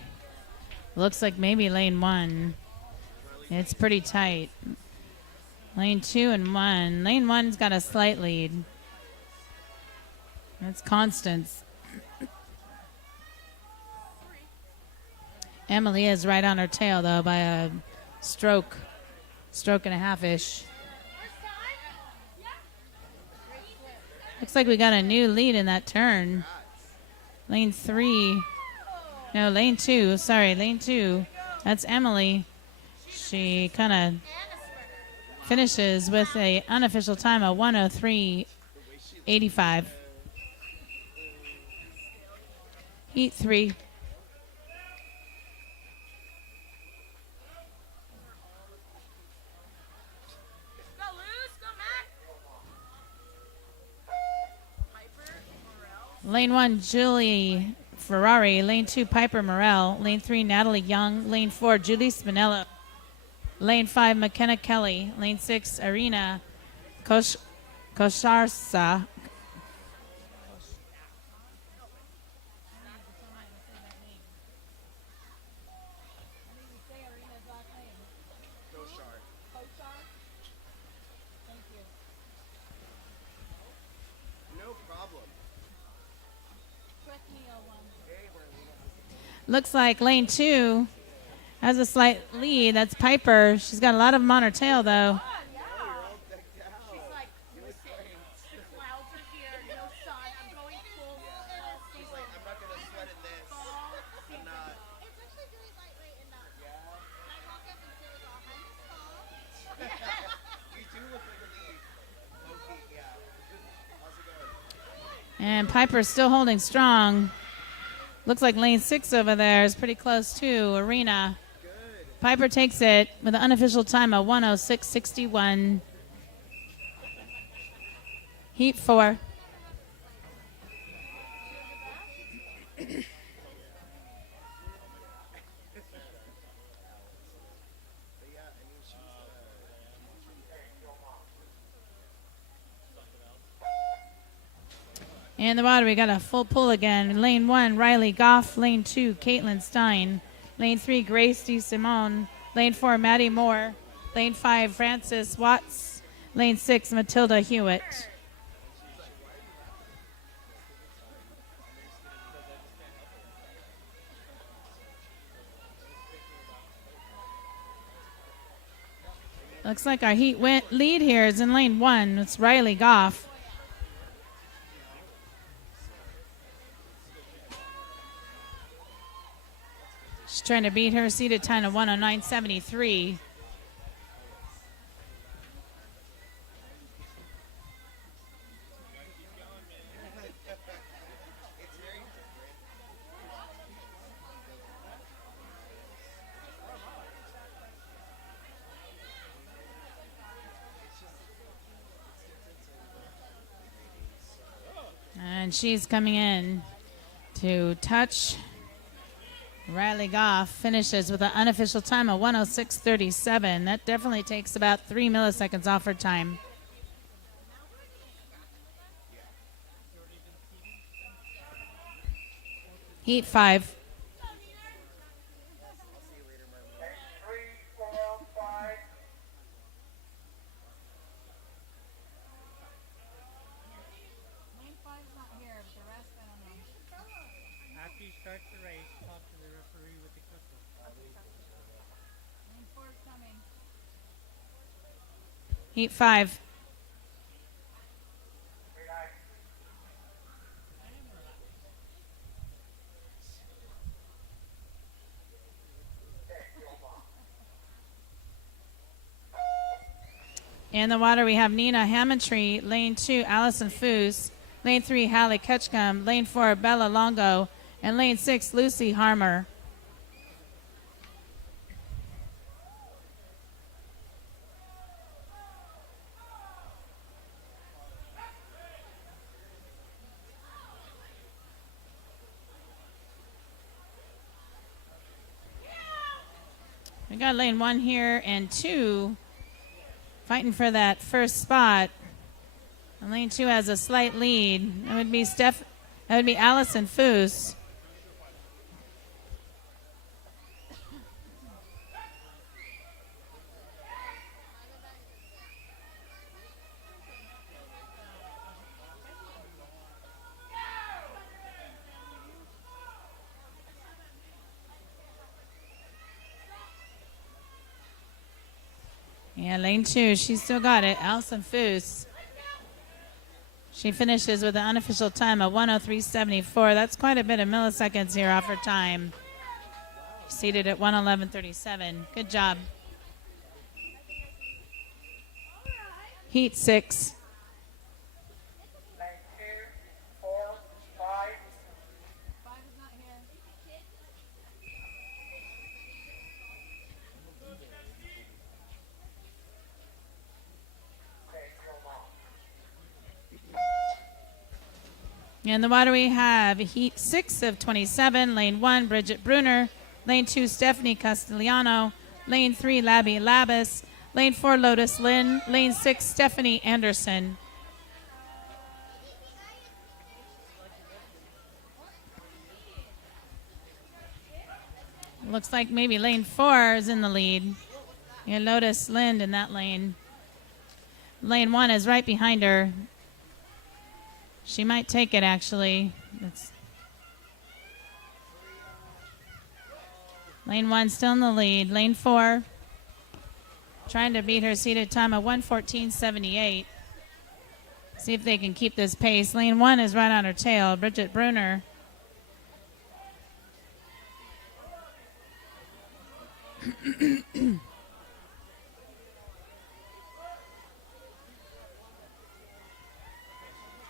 Looks like maybe lane 1. It's pretty tight. Lane 2 and 1. Lane 1's got a slight lead. That's Constance. Emily is right on her tail, though, by a stroke and a half-ish. Looks like we got a new lead in that turn. Lane 3. No, lane 2. Sorry, lane 2. That's Emily. She kind of finishes with a unofficial time of 1:03.85. Heat 3. Lane 1, Julie Ferrari. Lane 2, Piper Morell. Lane 3, Natalie Young. Lane 4, Julie Spinella. Lane 5, McKenna Kelly. Lane 6, Arena Kosharsa. No problem. Looks like lane 2 has a slight lead. That's Piper. She's got a lot of them on her tail, though. And Piper's still holding strong. Looks like lane 6 over there is pretty close too. Arena. Piper takes it with an unofficial time of 1:06.61. Heat 4. In the water, we got a full pull again. Lane 1, Riley Goff. Lane 2, Caitlin Stein. Lane 3, Grace DeSimone. Lane 4, Maddie Moore. Lane 5, Frances Watts. Lane 6, Matilda Hewitt. Looks like our heat lead here is in lane 1. It's Riley Goff. She's trying to beat her seated time of 109.73. And she's coming in to touch. Riley Goff finishes with an unofficial time of 106.37. That definitely takes about 3 milliseconds off her time. Heat 5. After you start the race, talk to the referee with the clipboard. Heat 5. In the water, we have Nina Hammondtree, lane 2, Allison Foos, lane 3, Hallie Ketchcom, lane 4, Bella Longo, and lane 6, Lucy Harmer. We got lane 1 here and 2 fighting for that first spot. And lane 2 has a slight lead. That would be Allison Foos. Yeah, lane 2, she's still got it. Allison Foos. She finishes with an unofficial time of 103.74. That's quite a bit of milliseconds here off her time. Seated at 111.37. Good job. Heat 6. In the water, we have Heat 6 of 27. Lane 1, Bridget Bruner. Lane 2, Stephanie Castellano. Lane 3, Labby Labus. Lane 4, Lotus Lynn. Lane 6, Stephanie Anderson. Looks like maybe lane 4 is in the lead. Yeah, Lotus Lynn in that lane. Lane 1 is right behind her. She might take it, actually. Lane 1 still in the lead. Lane 4 trying to beat her seated time of 114.78. See if they can keep this pace. Lane 1 is right on her tail. Bridget Bruner.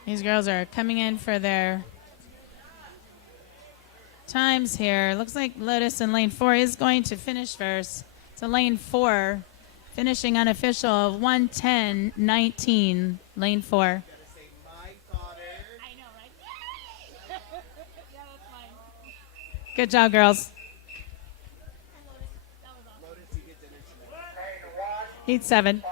These girls are coming in for their times here. Looks like Lotus in lane 4 is going to finish first. So lane 4, finishing unofficial of 110.19. Lane 4. Good job, girls. Heat 7.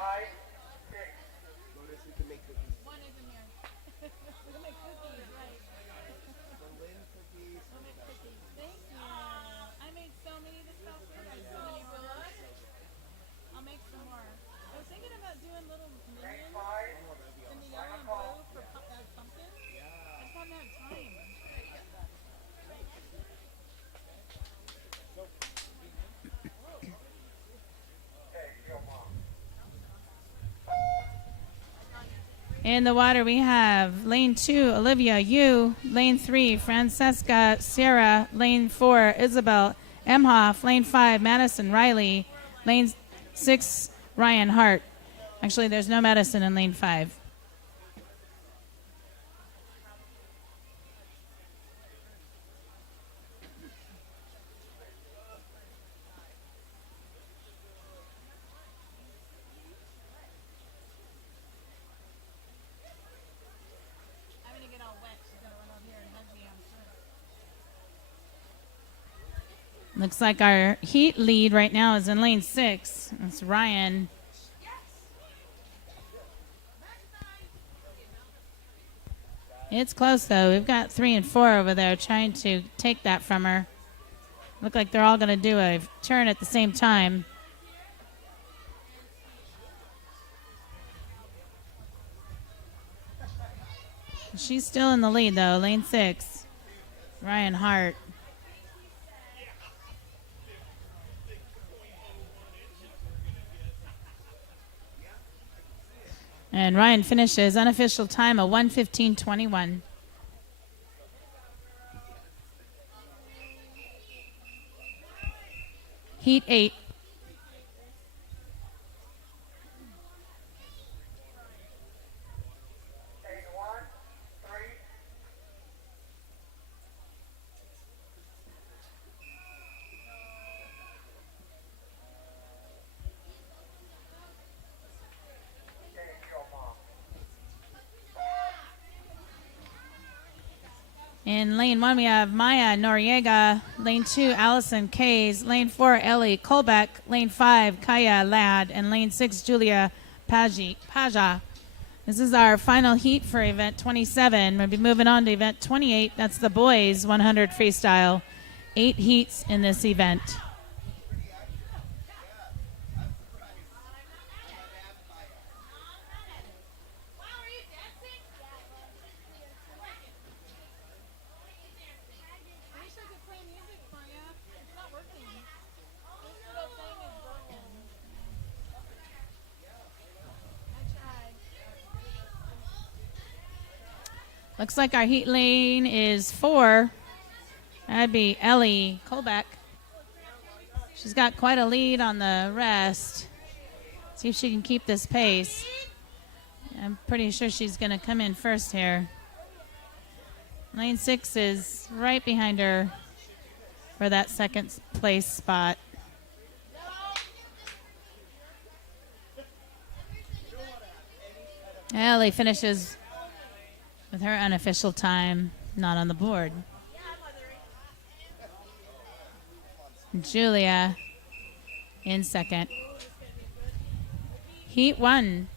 In the water, we have lane 2, Olivia Yu. Lane 3, Francesca Sierra. Lane 4, Isabel Emhoff. Lane 5, Madison Riley. Lane 6, Ryan Hart. Actually, there's no Madison in lane 5. Looks like our heat lead right now is in lane 6. It's Ryan. It's close, though. We've got 3 and 4 over there trying to take that from her. Look like they're all going to do a turn at the same time. She's still in the lead, though. Lane 6. Ryan Hart. And Ryan finishes unofficial time of 1:15:21. Heat 8. In lane 1, we have Maya Noriega. Lane 2, Allison Kays. Lane 4, Ellie Colbeck. Lane 5, Kaya Ladd. And lane 6, Julia Paja. This is our final heat for event 27. We'll be moving on to event 28. That's the boys 100 freestyle. 8 heats in this event. Looks like our heat lane is 4. That'd be Ellie Colbeck. She's got quite a lead on the rest. See if she can keep this pace. I'm pretty sure she's going to come in first here. Lane 6 is right behind her for that second place spot. Ellie finishes with her unofficial time not on the board. Julia in second. Heat 1.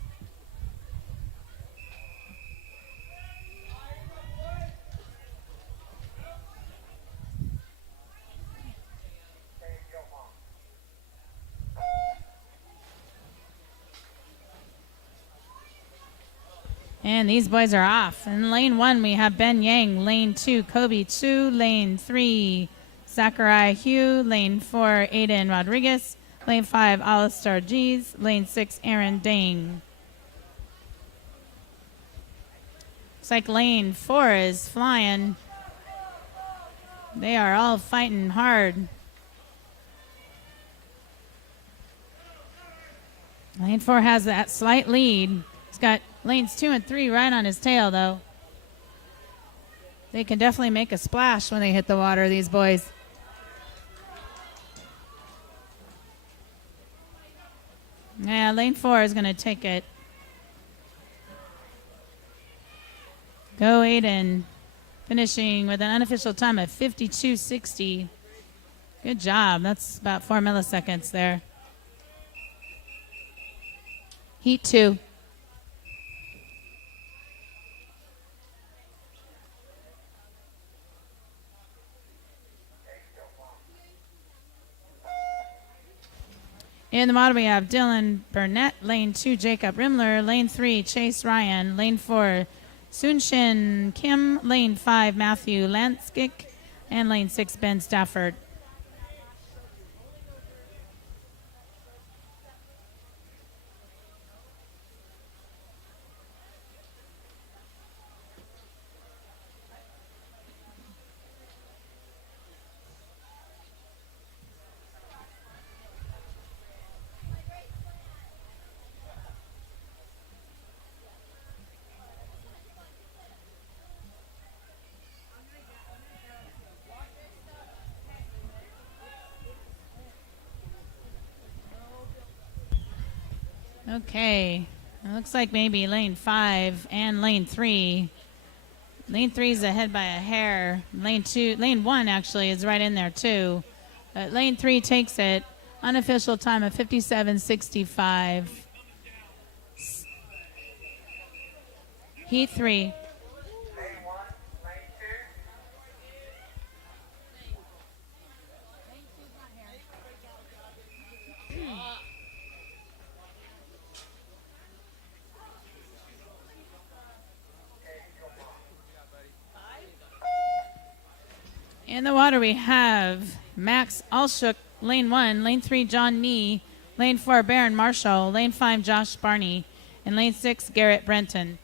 And these boys are off. In lane 1, we have Ben Yang. Lane 2, Kobe Chu. Lane 3, Zachariah Hugh. Lane 4, Aiden Rodriguez. Lane 5, Alistair G's. Lane 6, Aaron Dang. Looks like lane 4 is flying. They are all fighting hard. Lane 4 has that slight lead. He's got lanes 2 and 3 right on his tail, though. They can definitely make a splash when they hit the water, these boys. Yeah, lane 4 is going to take it. Go Aiden, finishing with an unofficial time of 52.60. Good job. That's about 4 milliseconds there. Heat 2. In the model, we have Dylan Burnett. Lane 2, Jacob Rimler. Lane 3, Chase Ryan. Lane 4, Sunshin Kim. Lane 5, Matthew Lanskick. And lane 6, Ben Stafford. Okay. It looks like maybe lane 5 and lane 3. Lane 3 is ahead by a hair. Lane 1 actually is right in there too. Lane 3 takes it. Unofficial time of 57.65. Heat 3. Lane 1, lane 2. In the water we have Max Alshook, lane 1, lane 3, John Nee, lane 4, Baron Marshall, lane 5, Josh Barney, and lane 6, Garrett Brenton.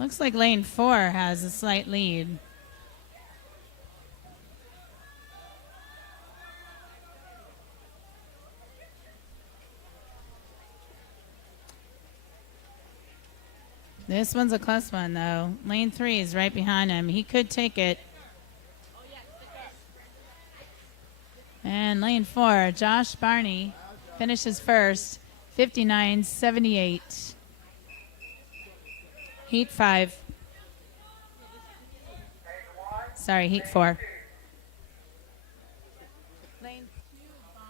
Looks like lane 4 has a slight lead. This one's a close one, though. Lane 3 is right behind him. He could take it. And lane 4, Josh Barney, finishes first, 59.78. Heat 5. Sorry, heat 4. Lane 2 is gone.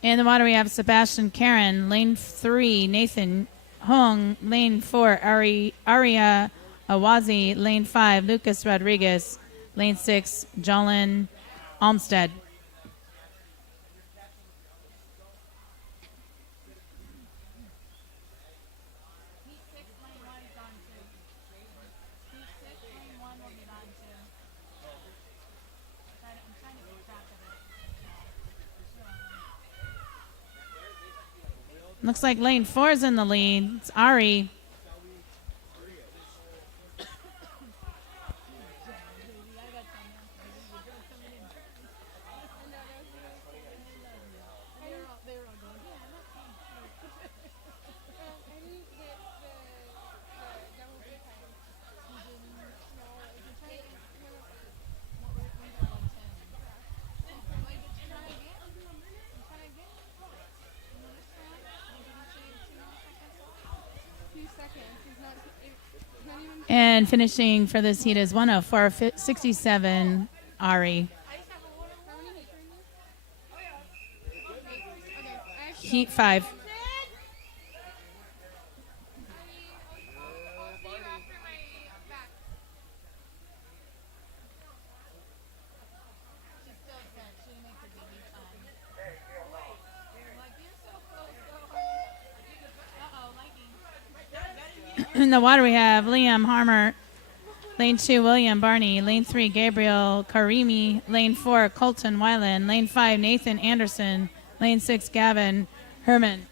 In the water we have Sebastian Karen, lane 3, Nathan Hong, lane 4, Aria Awazi, lane 5, Lucas Rodriguez, lane 6, Jolyn Olmstead. Looks like lane 4 is in the lead. It's Ari. And finishing for this heat is 104.67, Ari. Heat 5. In the water we have Liam Harmer, lane 2, William Barney, lane 3, Gabriel Karimi, lane 4, Colton Weiland, lane 5, Nathan Anderson, lane 6, Gavin Herman.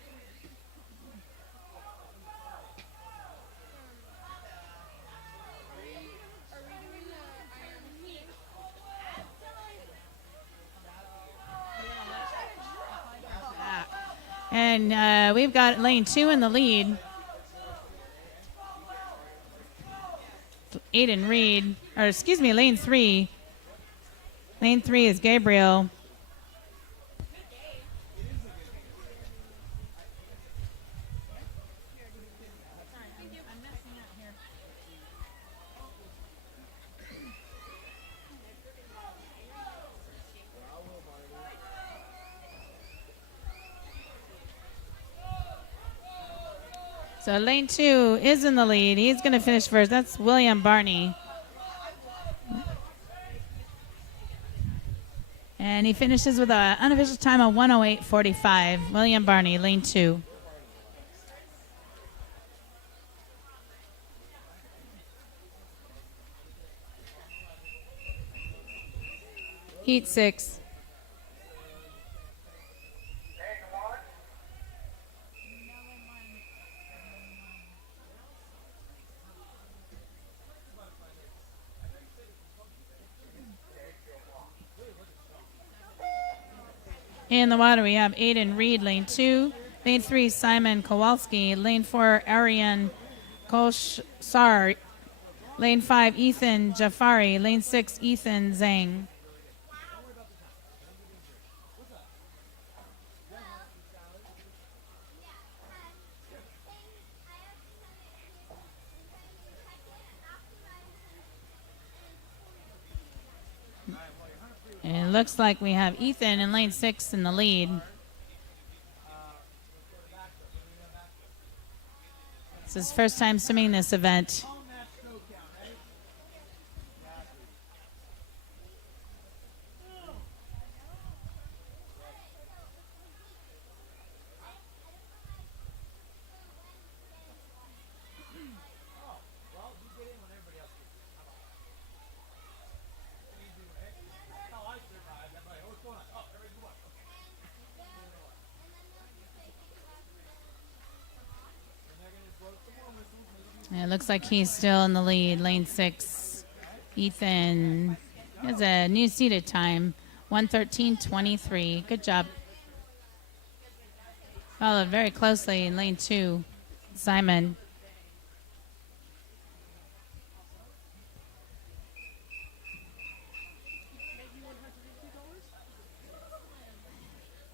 And we've got lane 2 in the lead. Aiden Reed, or excuse me, lane 3. Lane 3 is Gabriel. So lane 2 is in the lead. He's going to finish first. That's William Barney. And he finishes with an unofficial time of 108.45. William Barney, lane 2. Heat 6. Lane 1. In the water, we have Aiden Reed, lane 2. Lane 3, Simon Kowalski. Lane 4, Arian Koshar. Lane 5, Ethan Jafari. Lane 6, Ethan Zhang. And it looks like we have Ethan in lane 6 in the lead. It's his first time swimming this event. And it looks like he's still in the lead. Lane 6, Ethan has a new seated time, 1:13:23. Good job. Followed very closely in lane 2, Simon.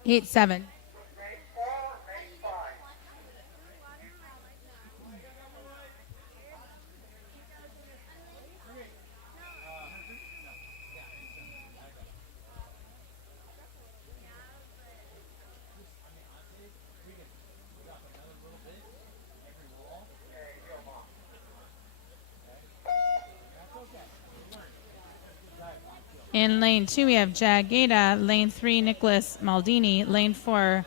Heat 7. Lane 4, lane 5. In lane 2, we have Jageda. Lane 3, Nicholas Maldini. Lane 4,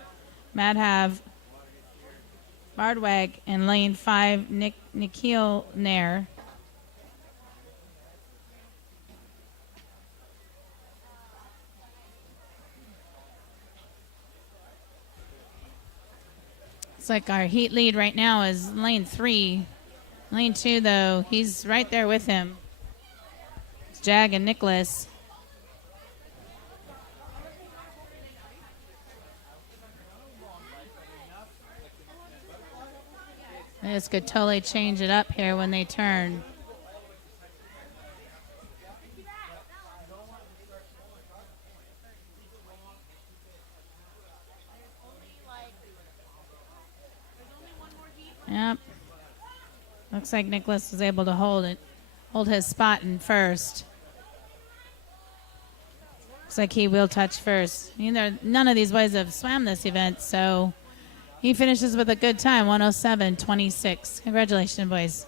Madhav Bardwag. And lane 5, Nikhil Nair. It's like our heat lead right now is lane 3. Lane 2, though, he's right there with him. It's Jag and Nicholas. This could totally change it up here when they turn. Yep. Looks like Nicholas was able to hold his spot in first. Looks like he will touch first. None of these boys have swam this event, so he finishes with a good time, 1:07:26. Congratulations, boys.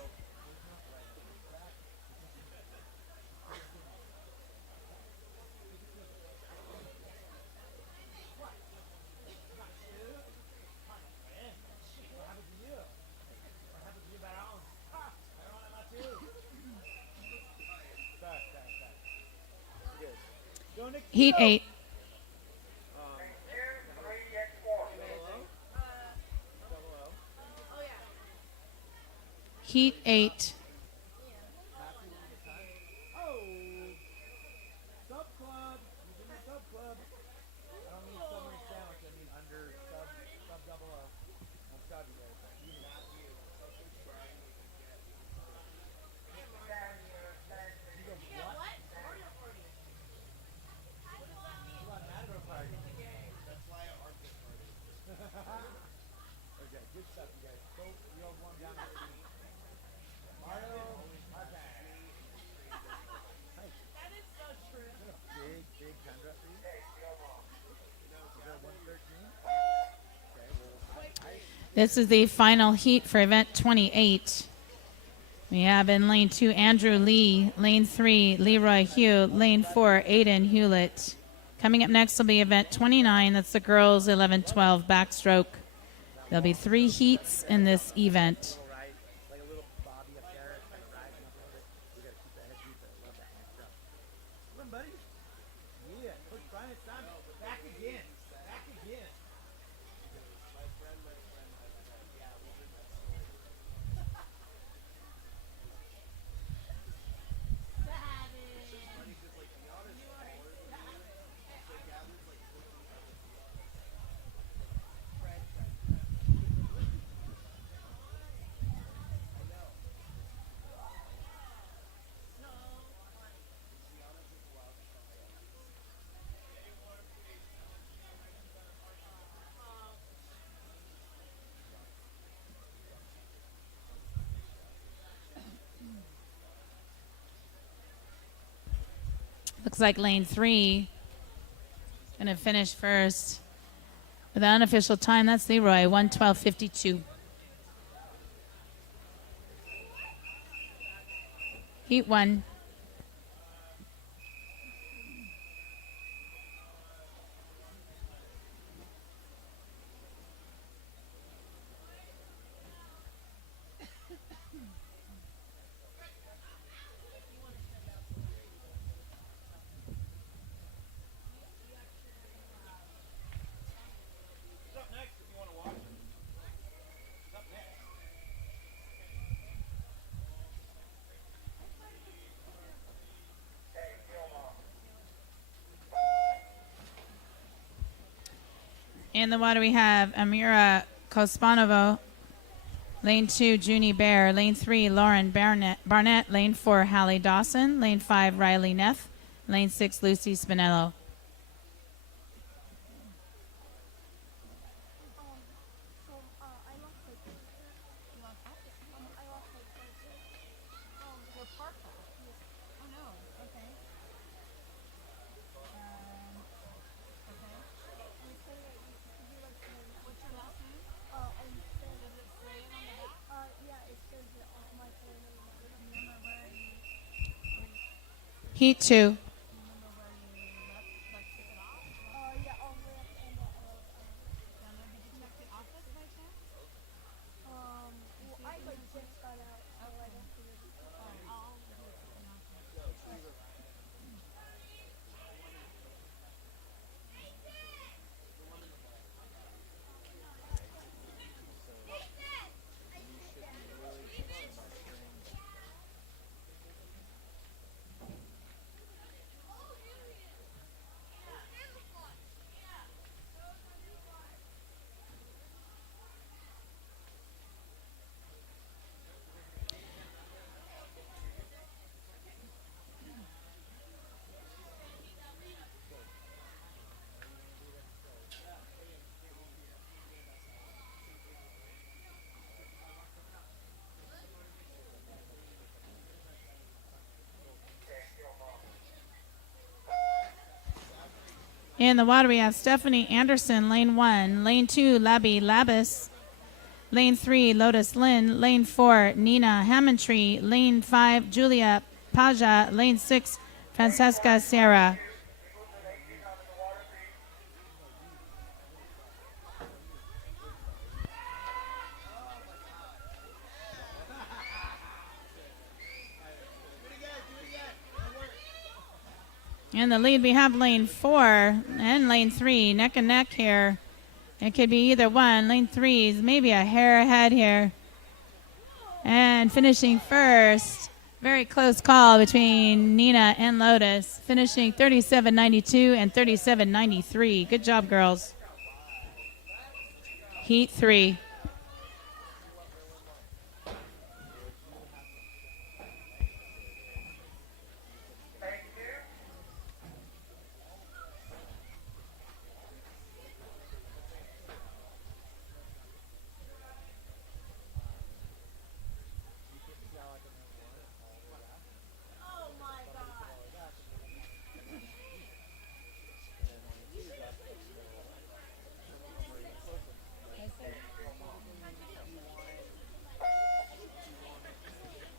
Heat 8. Lane 2, 3 and 4. Heat 8. Sub club. He's in the sub club. I don't mean submarine sandwich. I mean under sub 00. I'm sorry, guys. Okay, good stuff, you guys. Go, you'll warm down. Mario, that is so true. Big tundra for you. Is that 113? Okay, well, This is the final heat for event 28. We have in lane 2, Andrew Lee. Lane 3, Leroy Hugh. Lane 4, Aiden Hewlett. Coming up next will be event 29. That's the girls 11-12 backstroke. There'll be 3 heats in this event. right. Like a little Bobby up there, kind of rising up a little bit. We gotta keep that head deep. I love that hand stuff. Come on, buddy. Yeah. Looks like lane 3 gonna finish first. With the unofficial time, that's Leroy, 1:12:52. Heat 1. Who's up next if you want to watch it? Who's up next? In the water, we have Amira Kospanova. Lane 2, Junie Bear. Lane 3, Lauren Barnett. Lane 4, Hallie Dawson. Lane 5, Riley Neff. Lane 6, Lucy Spinello. Heat 2. In the water, we have Stephanie Anderson, lane 1. Lane 2, Labby Labis. Lane 3, Lotus Lynn. Lane 4, Nina Hammondtree. Lane 5, Julia Paja. Lane 6, Francesca Sierra. In the lead, we have lane 4 and lane 3, neck and neck here. It could be either one. Lane 3 is maybe a hair ahead here. And finishing first, very close call between Nina and Lotus, finishing 37.92 and 37.93. Good job, girls. Heat 3.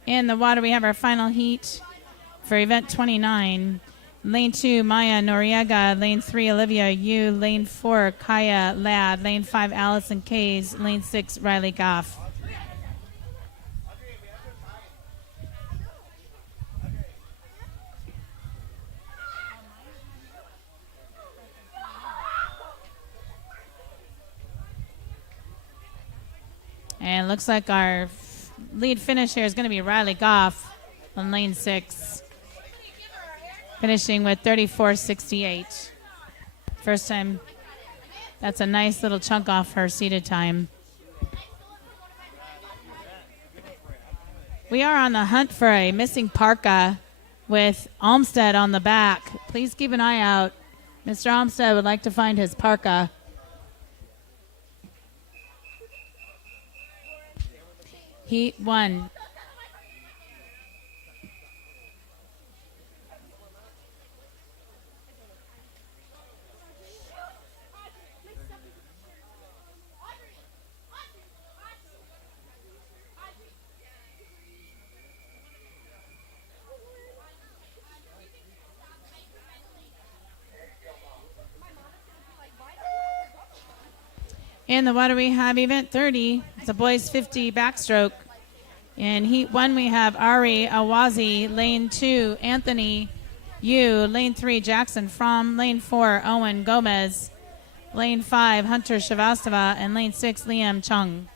In the water, we have our final heat for event 29. Lane 2, Maya Noriega. Lane 3, Olivia Yu. Lane 4, Kaya Ladd. Lane 5, Allison Kays. Lane 6, Riley Goff. And it looks like our lead finish here is going to be Riley Goff on lane 6, finishing with 34.68. First time. That's a nice little chunk off her seated time. We are on the hunt for a missing parka with Olmsted on the back. Please keep an eye out. Mr. Olmsted would like to find his parka. Heat 1. In the water, we have event 30. It's a boys 50 backstroke. In heat 1, we have Ari Awazi. Lane 2, Anthony Yu. Lane 3, Jackson Fromm. Lane 4, Owen Gomez. Lane 5, Hunter Shavastava. And lane 6, Liam Chung.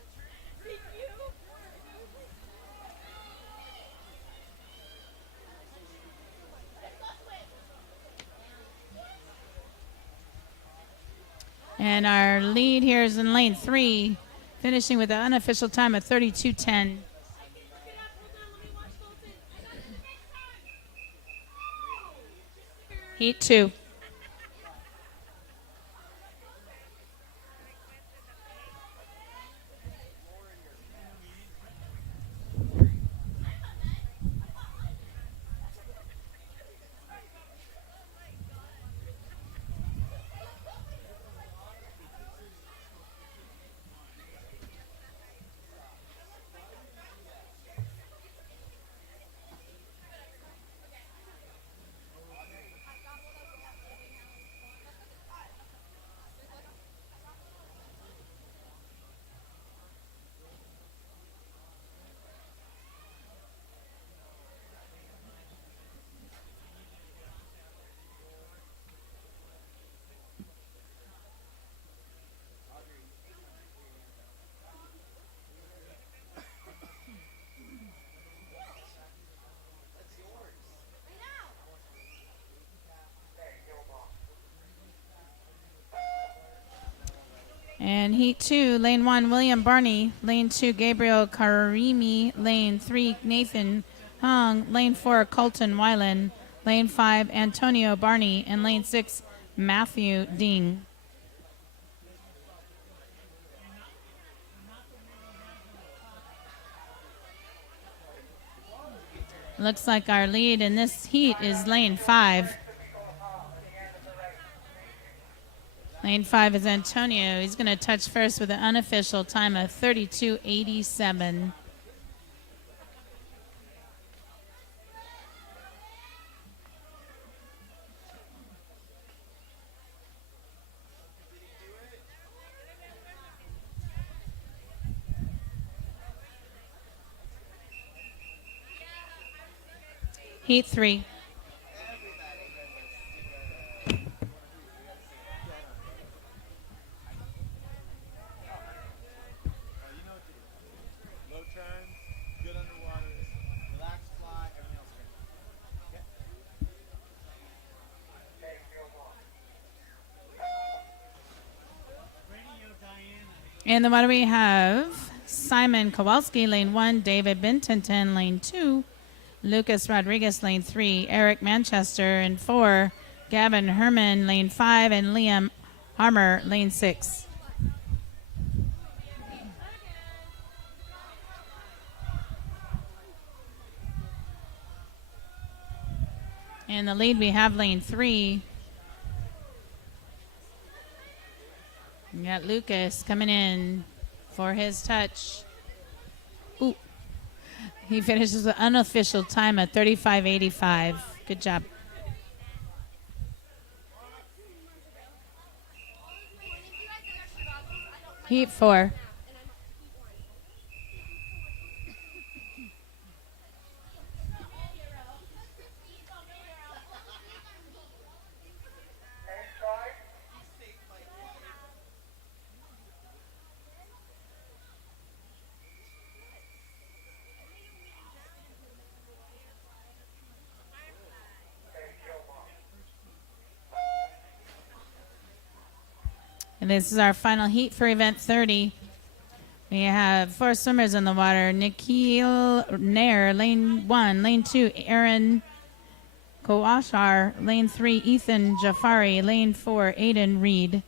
And our lead here is in lane 3, finishing with an unofficial time of 32:10. Heat 2. And heat 2, lane 1, William Barney. Lane 2, Gabriel Karimi. Lane 3, Nathan Hung. Lane 4, Colton Weiland. Lane 5, Antonio Barney. And lane 6, Matthew Ding. Looks like our lead in this heat is lane 5. Lane 5 is Antonio. He's going to touch first with an unofficial time of 32:87. Heat 3. In the water, we have Simon Kowalski, lane 1, David Bentonton, lane 2, Lucas Rodriguez, lane 3, Eric Manchester, and 4, Gavin Herman, lane 5, and Liam Harmer, lane 6. In the lead, we have lane 3. We got Lucas coming in for his touch. Ooh. He finishes with an unofficial time at 35:85. Good job. Heat 4. And this is our final heat for event 30. We have 4 swimmers in the water. Nikhil Nair, lane 1. Lane 2, Aaron Kowashar. Lane 3, Ethan Jafari. Lane 4, Aiden Reed.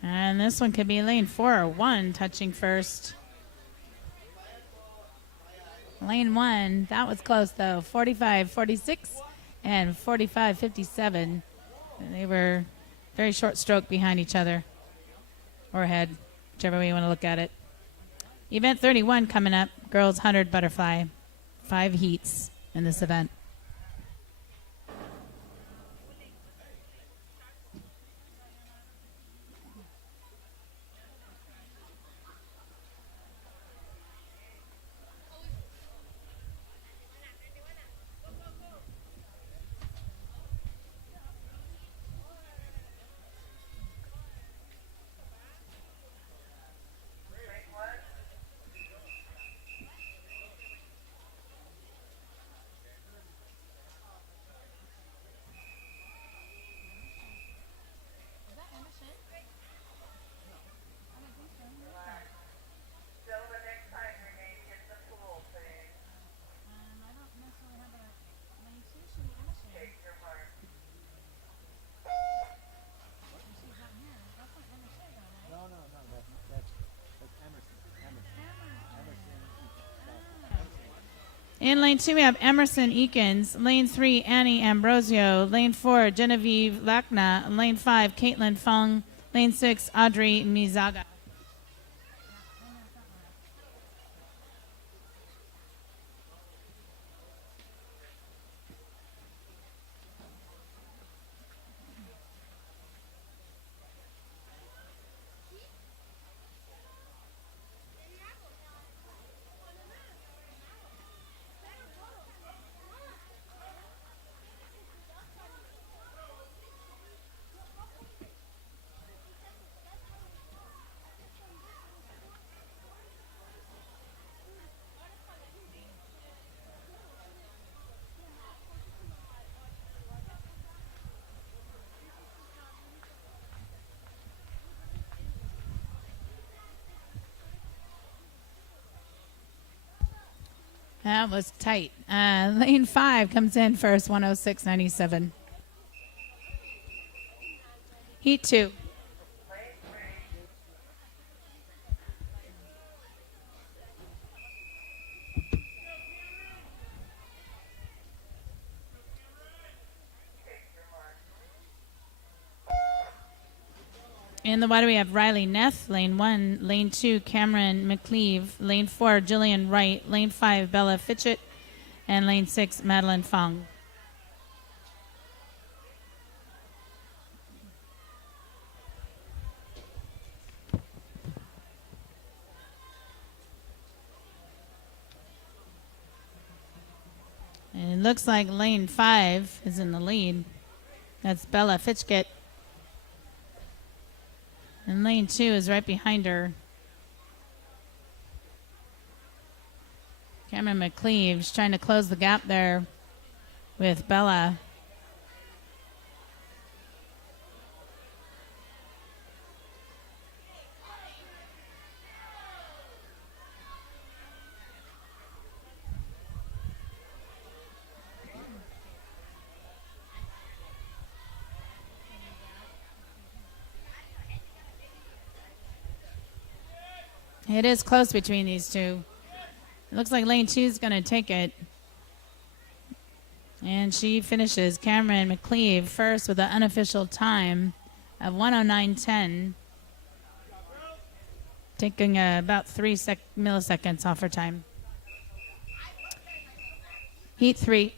And this one could be lane 4 or 1 touching first. Lane 1, that was close though. 45-46 and 45-57. They were very short stroke behind each other, or ahead, whichever way you want to look at it. Event 31 coming up, girls 100 butterfly. 5 heats in this event. Gentlemen, next time your name hits the pool, please. Take your mark. No, that's Emerson. In lane 2, we have Emerson Eakins. Lane 3, Annie Ambrosio. Lane 4, Genevieve Lacna. Lane 5, Caitlin Fung. Lane 6, Audrey Mizaga. That was tight. Lane 5 comes in first, 106.97. Heat 2. In the water, we have Riley Neff, lane 1. Lane 2, Cameron McCleve. Lane 4, Jillian Wright. Lane 5, Bella Fitchett. And lane 6, Madeline Fong. And it looks like lane 5 is in the lead. That's Bella Fitchett. And lane 2 is right behind her. Cameron McCleave's trying to close the gap there with Bella. It is close between these two. It looks like lane 2 is going to take it. And she finishes Cameron McCleave first with an unofficial time of 109.10. Taking about 3 milliseconds off her time. Heat 3.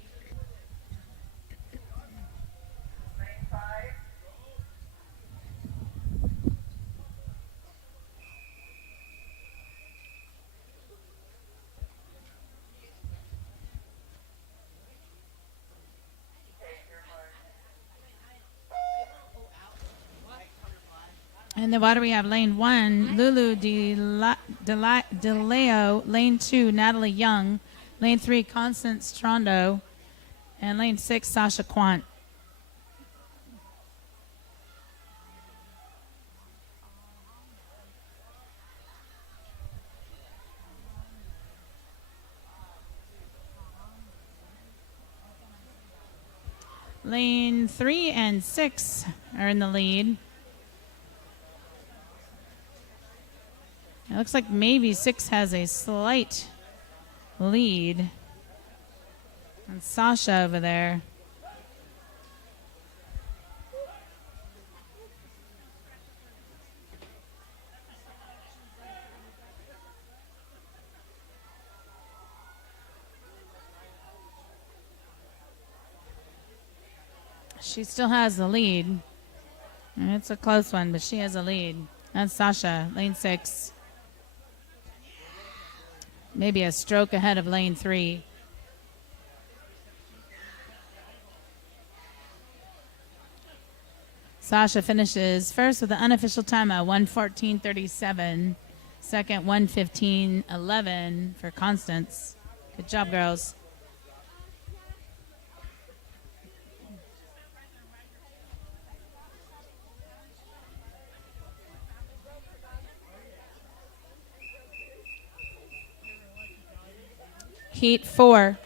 In the water, we have lane 1, Lulu DeLeo, lane 2, Natalie Young, lane 3, Constance Strondo, and lane 6, Sasha Quant. Lane 3 and 6 are in the lead. It looks like maybe 6 has a slight lead. And Sasha over there. She still has the lead. It's a close one, but she has a lead. That's Sasha, lane 6. Maybe a stroke ahead of lane 3. Sasha finishes first with an unofficial time at 1:14.37. Second, 1:15.11 for Constance. Good job, girls. Heat 4. Lane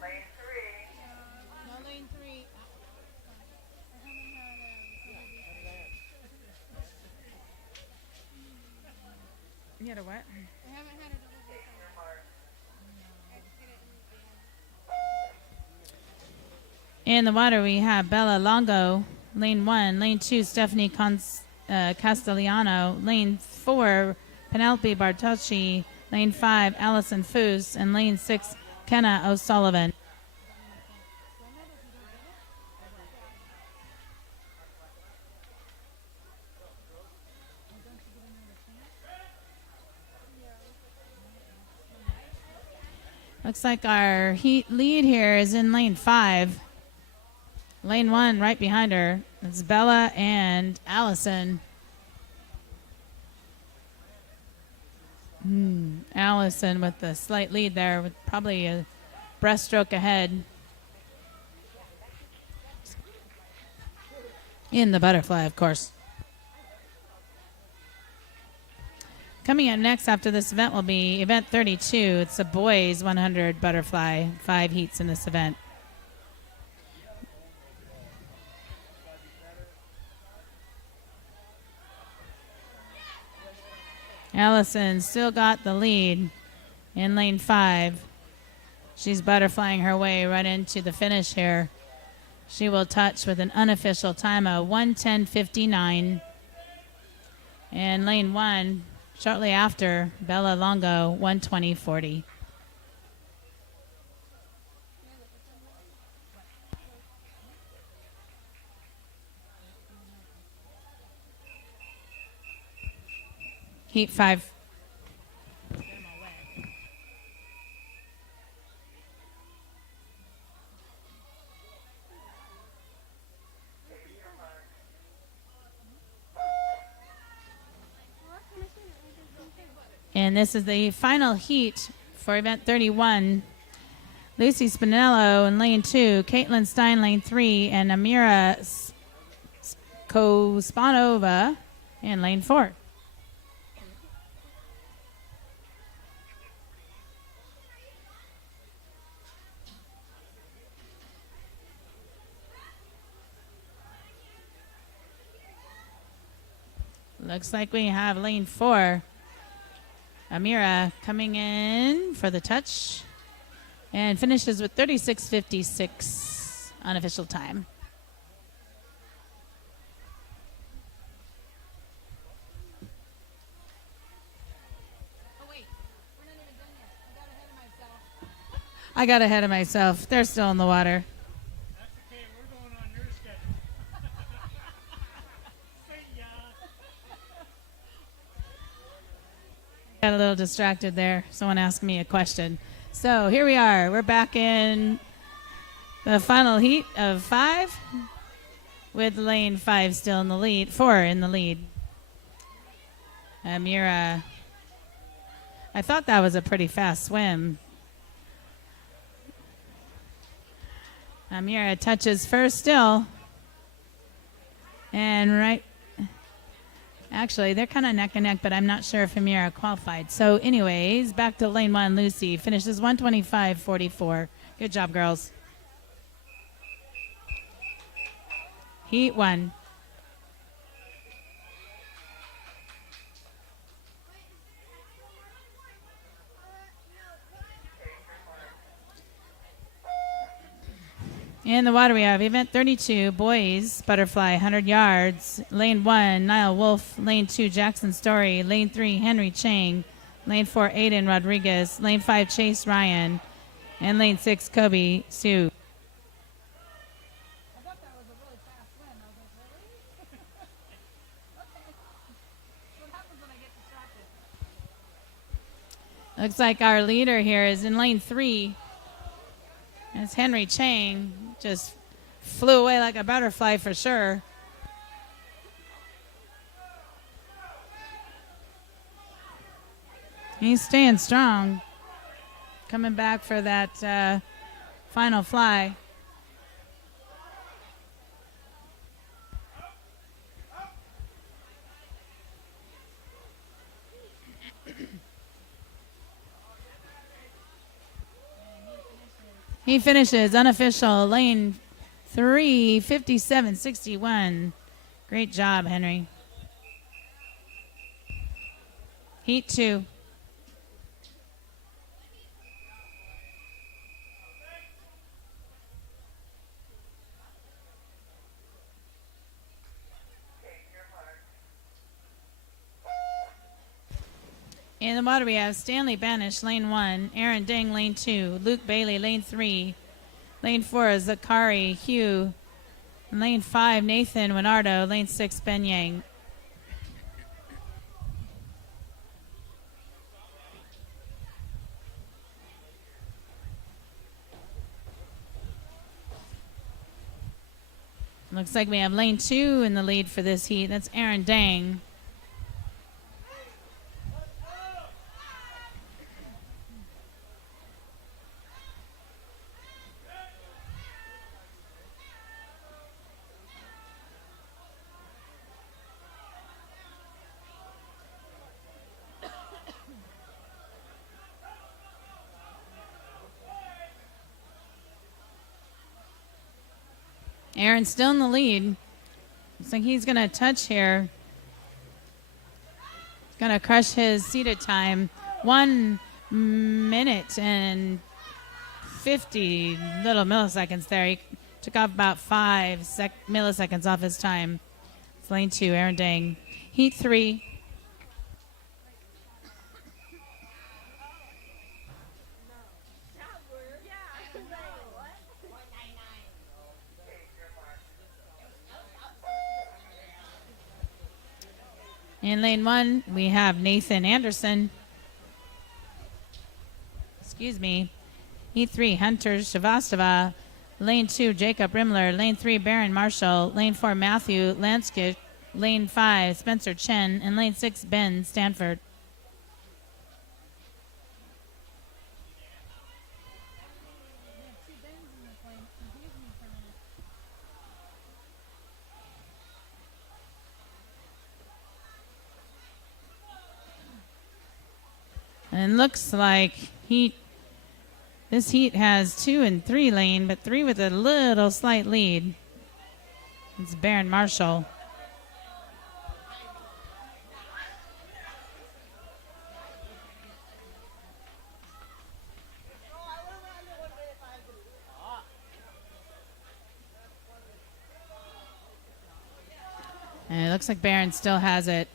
3. No, lane 3. You had a what? In the water, we have Bella Longo, lane 1. Lane 2, Stephanie Castellano. Lane 4, Penelope Bartocci. Lane 5, Allison Foos. And lane 6, Kenna O'Sullivan. Looks like our heat lead here is in lane 5. Lane 1 right behind her. It's Bella and Allison. Allison with the slight lead there with probably a breaststroke ahead. In the butterfly, of course. Coming up next after this event will be event 32. It's a boys 100 butterfly. 5 heats in this event. Allison still got the lead in lane 5. She's butterflying her way right into the finish here. She will touch with an unofficial time of 1:10.59. And lane 1, shortly after, Bella Longo, 1:20.40. Heat 5. And this is the final heat for event 31. Lucy Spinello in lane 2, Caitlin Stein lane 3, and Amira Kospanova in lane 4. Looks like we have lane 4. Amira coming in for the touch and finishes with 36.56 unofficial time. Oh wait, we're not even done yet. I got ahead of myself. They're still in the water. That's okay. We're going on your schedule. See ya. Got a little distracted there. Someone asked me a question. So here we are. We're back in the final heat of 5 with lane 5 still in the lead. 4 in the lead. Amira. I thought that was a pretty fast swim. Amira touches first still. And right. Actually, they're kind of neck and neck, but I'm not sure if Amira qualified. So anyways, back to lane 1, Lucy. Finishes 1:25.44. Good job, girls. Heat 1. In the water, we have event 32, boys, butterfly, 100 yards. Lane 1, Niall Wolf. Lane 2, Jackson Story. Lane 3, Henry Chang. Lane 4, Aiden Rodriguez. Lane 5, Chase Ryan. And lane 6, Kobe Sue. I thought that was a really fast win. I was like, really? Okay. What happens when I get distracted? Looks like our leader here is in lane 3. It's Henry Chang. Just flew away like a butterfly for sure. He's staying strong. Coming back for that final fly. He finishes unofficial lane 3, 57.61. Great job, Henry. Heat 2. In the water, we have Stanley Banish, lane 1, Aaron Ding, lane 2, Luke Bailey, lane 3, lane 4 is Zakari Hugh, lane 5, Nathan Winardo, lane 6, Ben Yang. Looks like we have lane 2 in the lead for this heat. That's Aaron Dang. Aaron's still in the lead. Looks like he's going to touch here. He's going to crush his seated time. 1 minute and 50 little milliseconds there. He took off about 5 milliseconds off his time. It's lane 2, Aaron Dang. Heat 3. In lane 1, we have Nathan Anderson. Excuse me. Heat 3, Hunter Shavastava. Lane 2, Jacob Rimler. Lane 3, Baron Marshall. Lane 4, Matthew Lanskick. Lane 5, Spencer Chen. And lane 6, Ben Stanford. And looks like this heat has 2 and 3 lane, but 3 with a little slight lead. It's Baron Marshall. And it looks like Baron still has it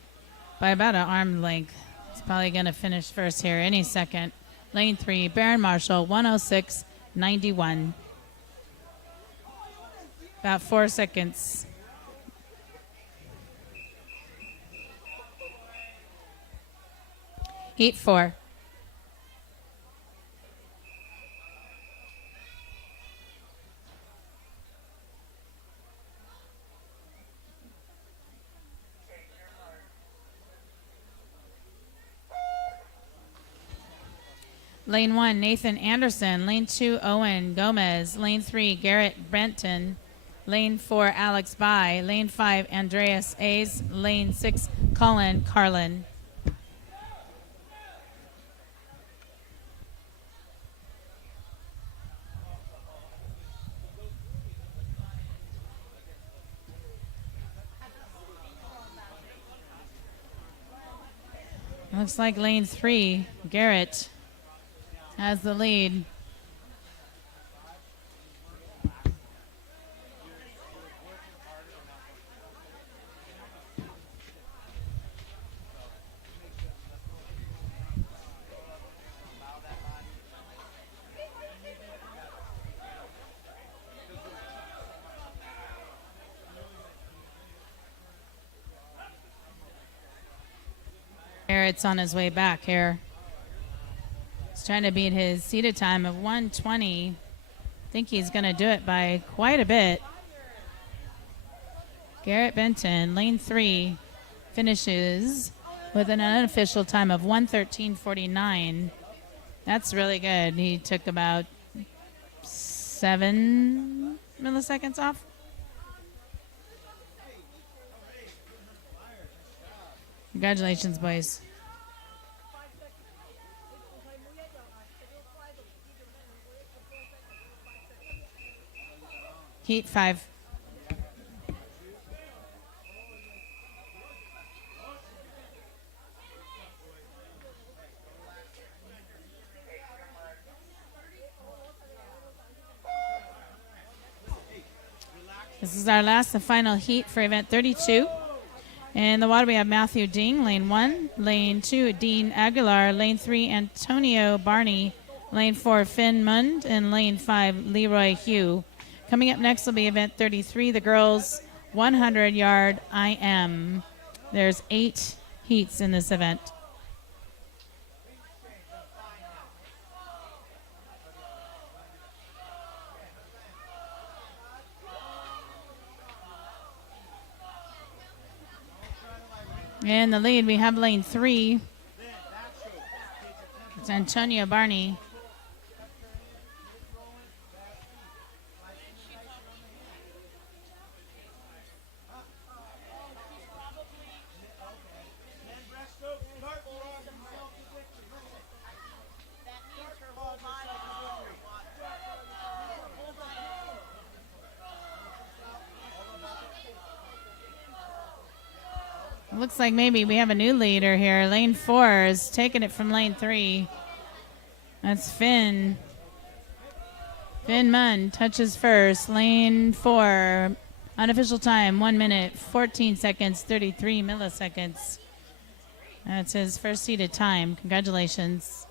by about an arm length. Probably going to finish first here any second. Lane 3, Baron Marshall, 106.91. About 4 seconds. Heat 4. Lane 1, Nathan Anderson. Lane 2, Owen Gomez. Lane 3, Garrett Brenton. Lane 4, Alex Bai. Lane 5, Andreas Ays. Lane 6, Colin Carlin. Looks like lane 3, Garrett has the lead. Garrett's on his way back here. He's trying to beat his seated time of 1:20. I think he's going to do it by quite a bit. Garrett Benton, lane 3, finishes with an unofficial time of 1:13.49. That's really good. He took about 7 milliseconds off. Congratulations, boys. Heat 5. This is our last and final heat for event 32. In the water, we have Matthew Ding, lane 1. Lane 2, Dean Aguilar. Lane 3, Antonio Barney. Lane 4, Finn Mund. And lane 5, Leroy Hugh. Coming up next will be event 33, the girls' 100-yard IM. There's 8 heats in this event. In the lead, we have lane 3. It's Antonio Barney. Looks like maybe we have a new leader here. Lane 4 is taking it from lane 3. That's Finn. Finn Munn touches first. Lane 4, unofficial time, 1 minute, 14 seconds, 33 milliseconds. That's his first seated time. Congratulations.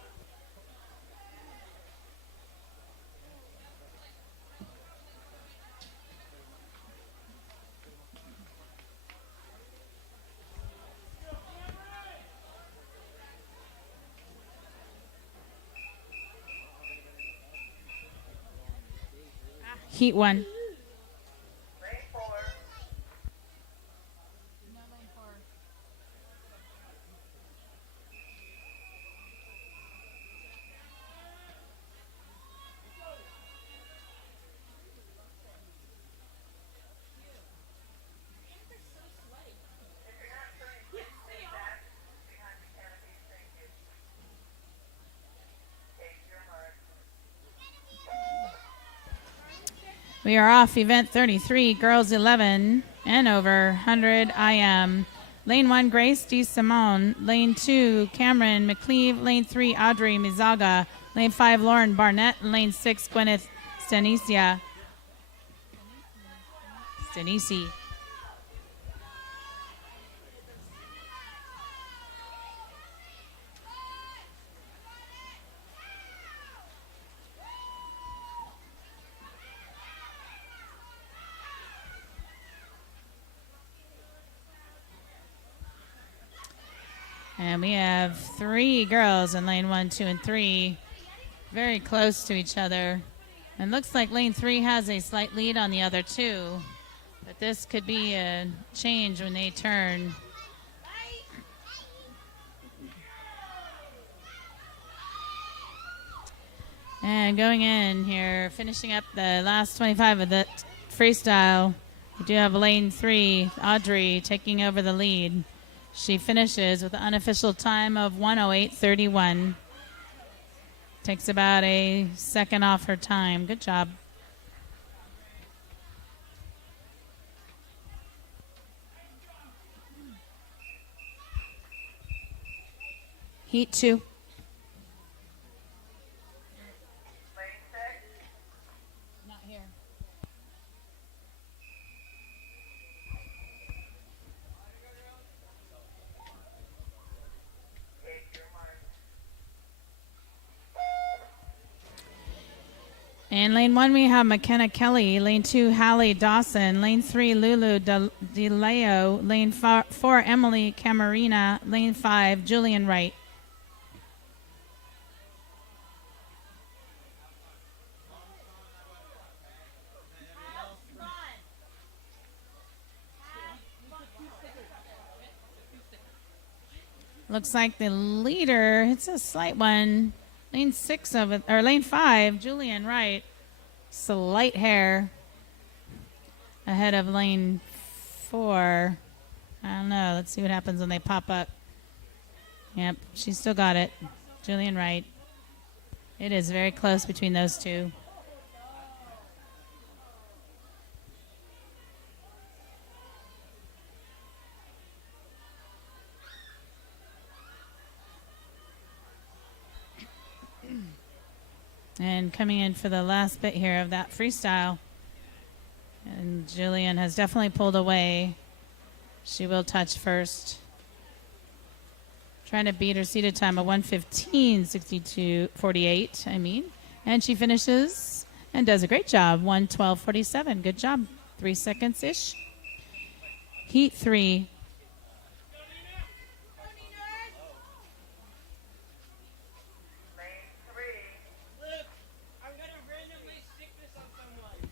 Heat 1. We are off event 33, girls 11 and over, 100 IM. Lane 1, Grace D. Simone. Lane 2, Cameron McCleve. Lane 3, Audrey Mizaga. Lane 5, Lauren Barnett. And lane 6, Gwyneth Stanisi. And we have 3 girls in lane 1, 2, and 3. Very close to each other. And looks like lane 3 has a slight lead on the other 2. But this could be a change when they turn. And going in here, finishing up the last 25 of the freestyle, we do have lane 3, Audrey, taking over the lead. She finishes with an unofficial time of 1:08.31. Takes about a second off her time. Good job. Heat 2. Not here. In lane 1, we have McKenna Kelly. Lane 2, Hallie Dawson. Lane 3, Lulu DeLeo. Lane 4, Emily Camarina. Lane 5, Julian Wright. Looks like the leader, it's a slight one. Lane 6 of it, or lane 5, Julian Wright. Slight hair ahead of lane 4. I don't know. Let's see what happens when they pop up. Yep, she still got it. Julian Wright. It is very close between those two. And coming in for the last bit here of that freestyle. And Jillian has definitely pulled away. She will touch first. Trying to beat her seated time of 1:15:62:48, And she finishes and does a great job. 1:12:47. Good job. 3 seconds-ish. Heat 3. I'm gonna randomly stick this on someone.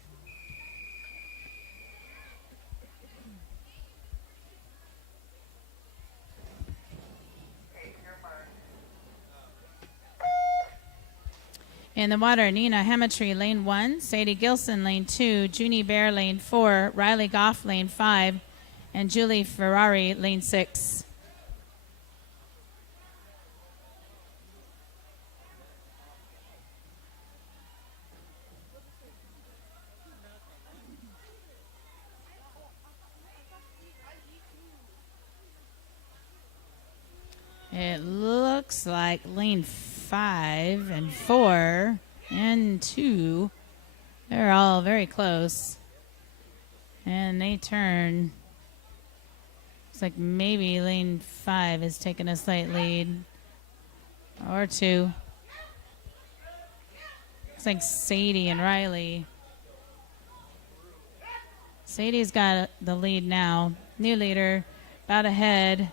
In the water, Nina Hametry, lane 1. Sadie Gilson, lane 2. Junie Bear, lane 4. Riley Goff, lane 5. And Julie Ferrari, lane 6. It looks like lane 5 and 4 and 2, they're all very close. And they turn. Looks like maybe lane 5 is taking a slight lead. Or 2. Looks like Sadie and Riley. Sadie's got the lead now. New leader, about ahead,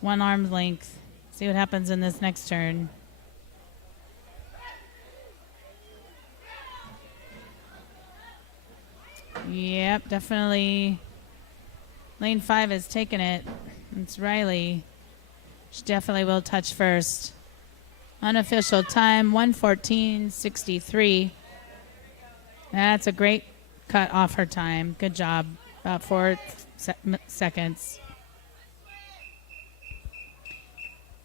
1 arm's length. See what happens in this next turn. Yep, definitely. Lane 5 has taken it. It's Riley. She definitely will touch first. Unofficial time, 1:14:63. That's a great cut off her time. Good job. About 4 seconds.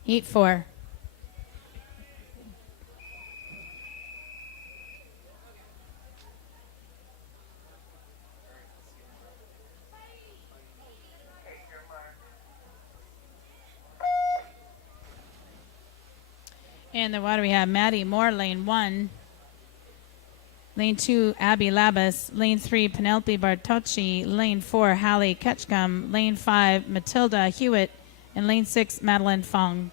Heat 4. In the water, we have Maddie Moore, lane 1. Lane 2, Abby Labus. Lane 3, Penelope Bartocci. Lane 4, Hallie Ketchcom. Lane 5, Matilda Hewitt. And lane 6, Madeline Fong.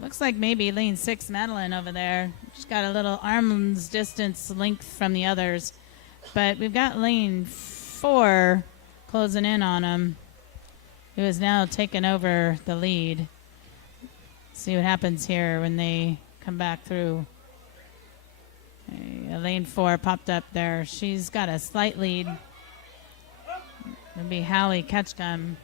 Looks like maybe lane 6, Madeline over there. She's got a little arm's distance length from the others. But we've got lane 4 closing in on him, who has now taken over the lead. See what happens here when they come back through. Lane 4 popped up there. She's got a slight lead. It'll be Hallie Ketchcom.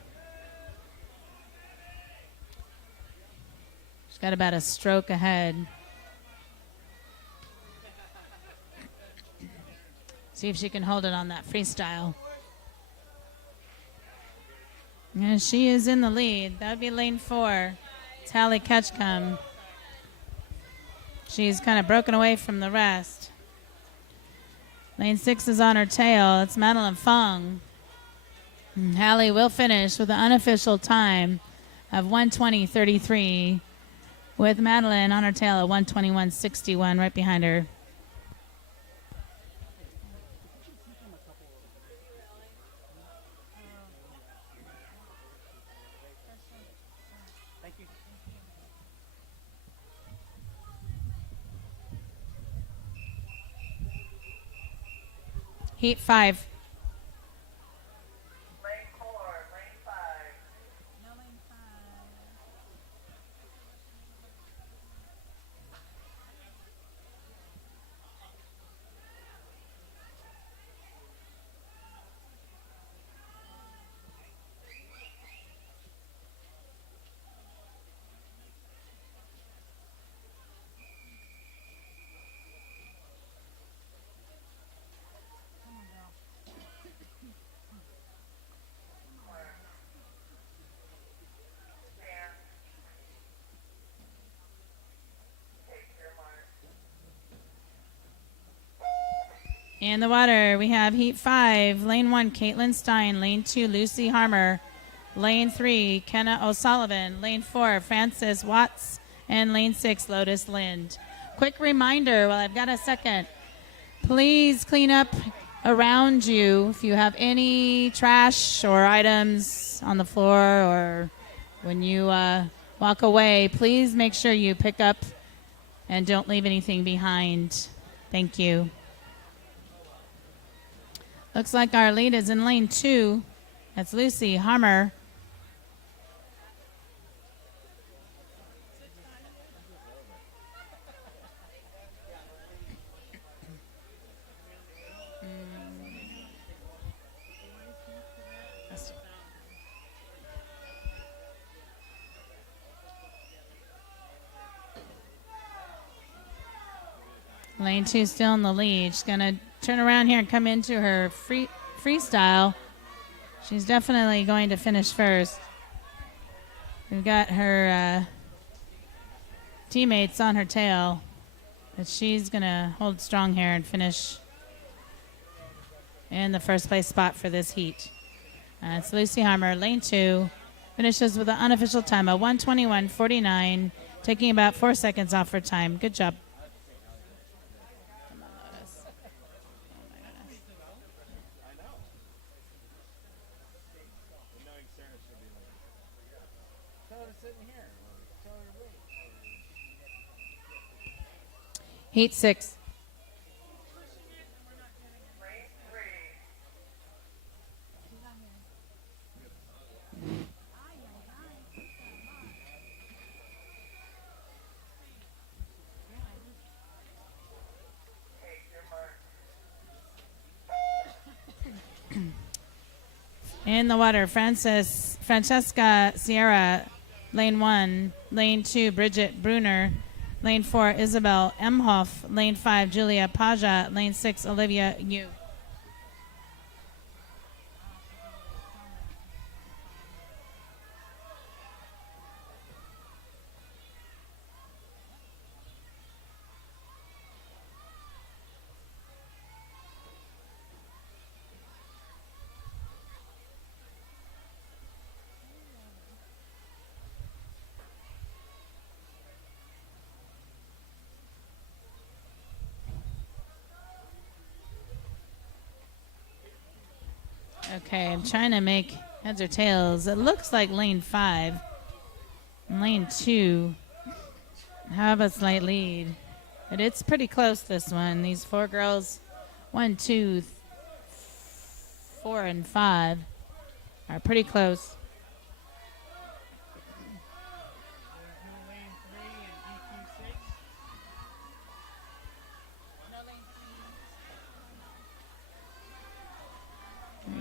She's got about a stroke ahead. See if she can hold it on that freestyle. And she is in the lead. That would be lane 4. It's Hallie Ketchcom. She's kind of broken away from the rest. Lane 6 is on her tail. It's Madeline Fong. And Hallie will finish with an unofficial time of 1:20:33, with Madeline on her tail at 1:21:61 right behind her. Heat 5. Lane 4, lane 5. Stand. Take your mark. In the water, we have Heat 5, Lane 1, Caitlin Stein, Lane 2, Lucy Harmer, Lane 3, Kenna O'Sullivan, Lane 4, Frances Watts, and Lane 6, Lotus Lind. Quick reminder, while I've got a second, please clean up around you if you have any trash or items on the floor, or when you walk away, please make sure you pick up and don't leave anything behind. Thank you. Looks like our lead is in lane 2. That's Lucy Harmer. Lane 2 still in the lead. She's going to turn around here and come into her freestyle. She's definitely going to finish first. We've got her teammates on her tail, but she's going to hold strong here and finish in the first place spot for this heat. It's Lucy Harmer, lane 2, finishes with an unofficial time of 1:21.49, taking about 4 seconds off her time. Good job. Heat 6. Lane 3. Take your mark. In the water, Francesca Sierra, lane 1. Lane 2, Bridget Bruner. Lane 4, Isabel Emhoff. Lane 5, Julia Paja. Lane 6, Olivia Yu. Okay, I'm trying to make heads or tails. It looks like lane 5 and lane 2 have a slight lead. But it's pretty close, this one. These 4 girls, 1, 2, 4, and 5, are pretty close.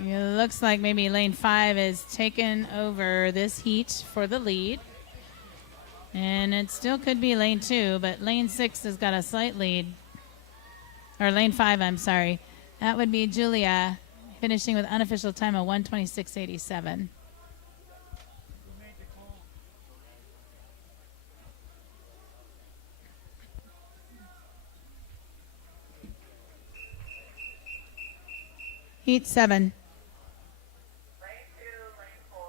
It looks like maybe lane 5 is taken over this heat for the lead. And it still could be lane 2, but lane 6 has got a slight lead. Or lane 5, I'm sorry. That would be Julia, finishing with unofficial time of 1:26.87. Heat 7. Lane 2, lane 4.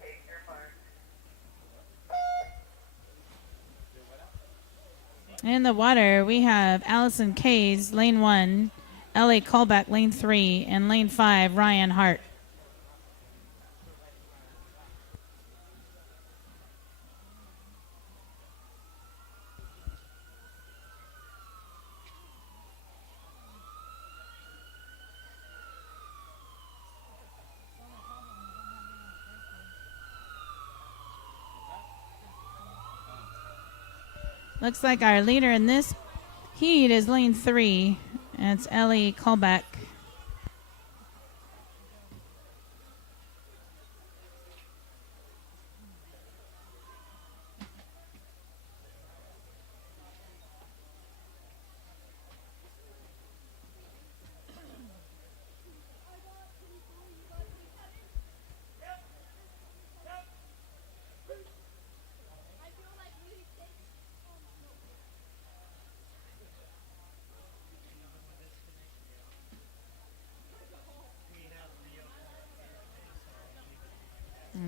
Take your mark. In the water, we have Allison Kays, lane 1, Ellie Colbeck, lane 3, and lane 5, Ryan Hart. Looks like our leader in this heat is lane 3. And it's Ellie Colbeck.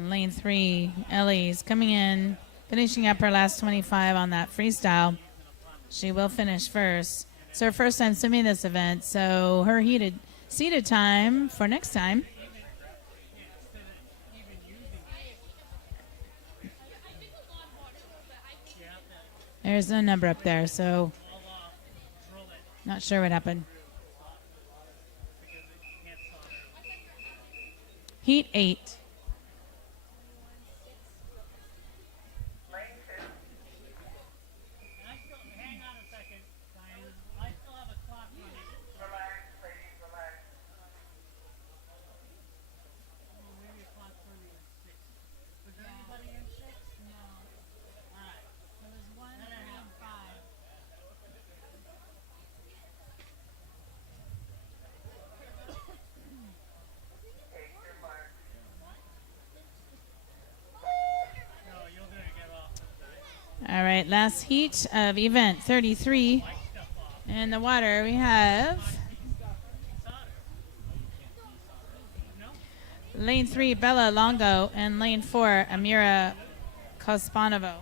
Lane 3, Ellie's coming in, finishing up her last 25 on that freestyle. She will finish first. It's her first time swimming this event, so her seated time for next time. There's no number up there, so not sure what happened. Heat 8. All right, last heat of event 33. In the water, we have lane 3, Bella Longo, and lane 4, Amira Kospanova.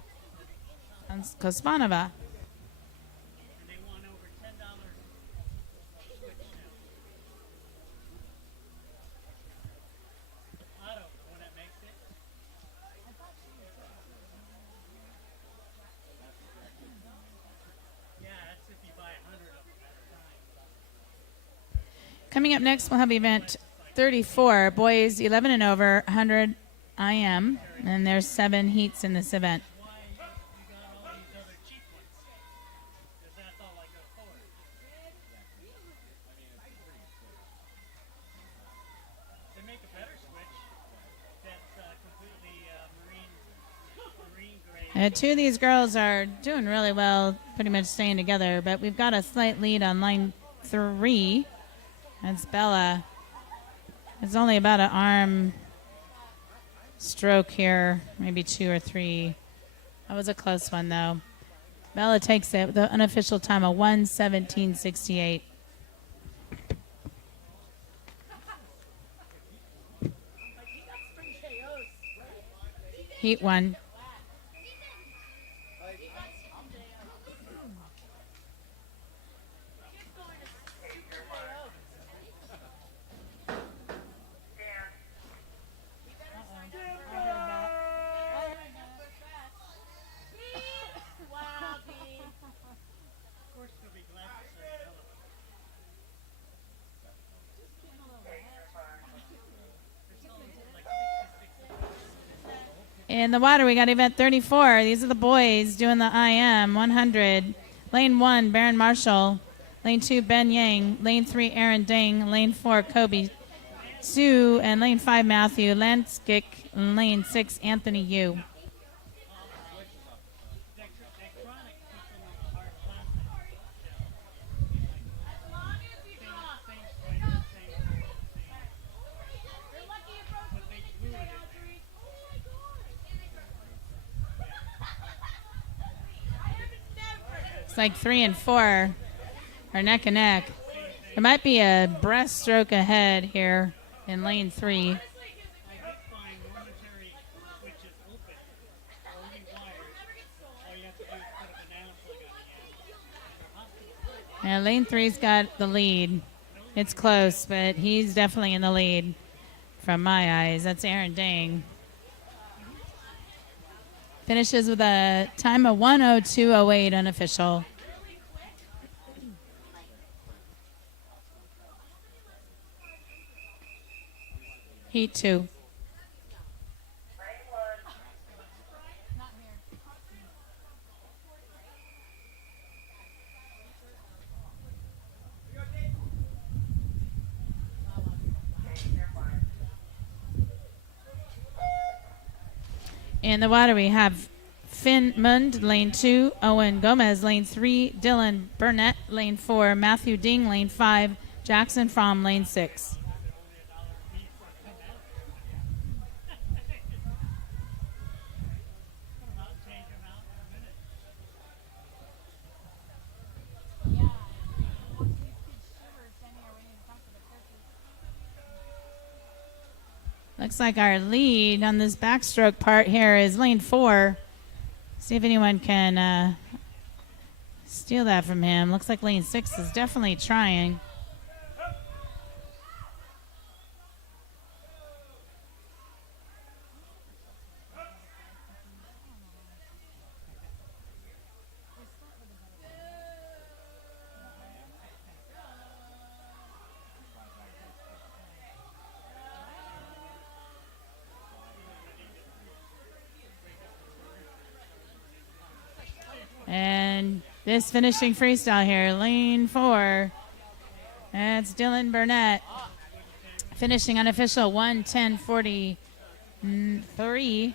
Coming up next, we'll have event 34, boys 11 and over, 100 IM, and there's 7 heats in this event. Two of these girls are doing really well, pretty much staying together, but we've got a slight lead on line 3. That's Bella. It's only about an arm stroke here, maybe 2 or 3. That was a close one, though. Bella takes it with the unofficial time of 1:17.68. Heat 1. In the water, we got event 34. These are the boys doing the IM 100. Lane 1, Baron Marshall. Lane 2, Ben Yang. Lane 3, Aaron Ding. Lane 4, Kobe Sue. And lane 5, Matthew Lanskick. And lane 6, Anthony Yu. Like 3 and 4 are neck and neck. There might be a breaststroke ahead here in lane 3. And lane 3's got the lead. It's close, but he's definitely in the lead from my eyes. That's Aaron Dang. Finishes with a time of 1:02.08 unofficial. Heat 2. In the water, we have Finn Mund, lane 2. Owen Gomez, lane 3. Dylan Burnett, lane 4. Matthew Ding, lane 5. Jackson Fromm, lane 6. Looks like our lead on this backstroke part here is lane 4. See if anyone can steal that from him. Looks like lane 6 is definitely trying. And this finishing freestyle here, lane 4. That's Dylan Burnett. Finishing unofficial 1:10:43.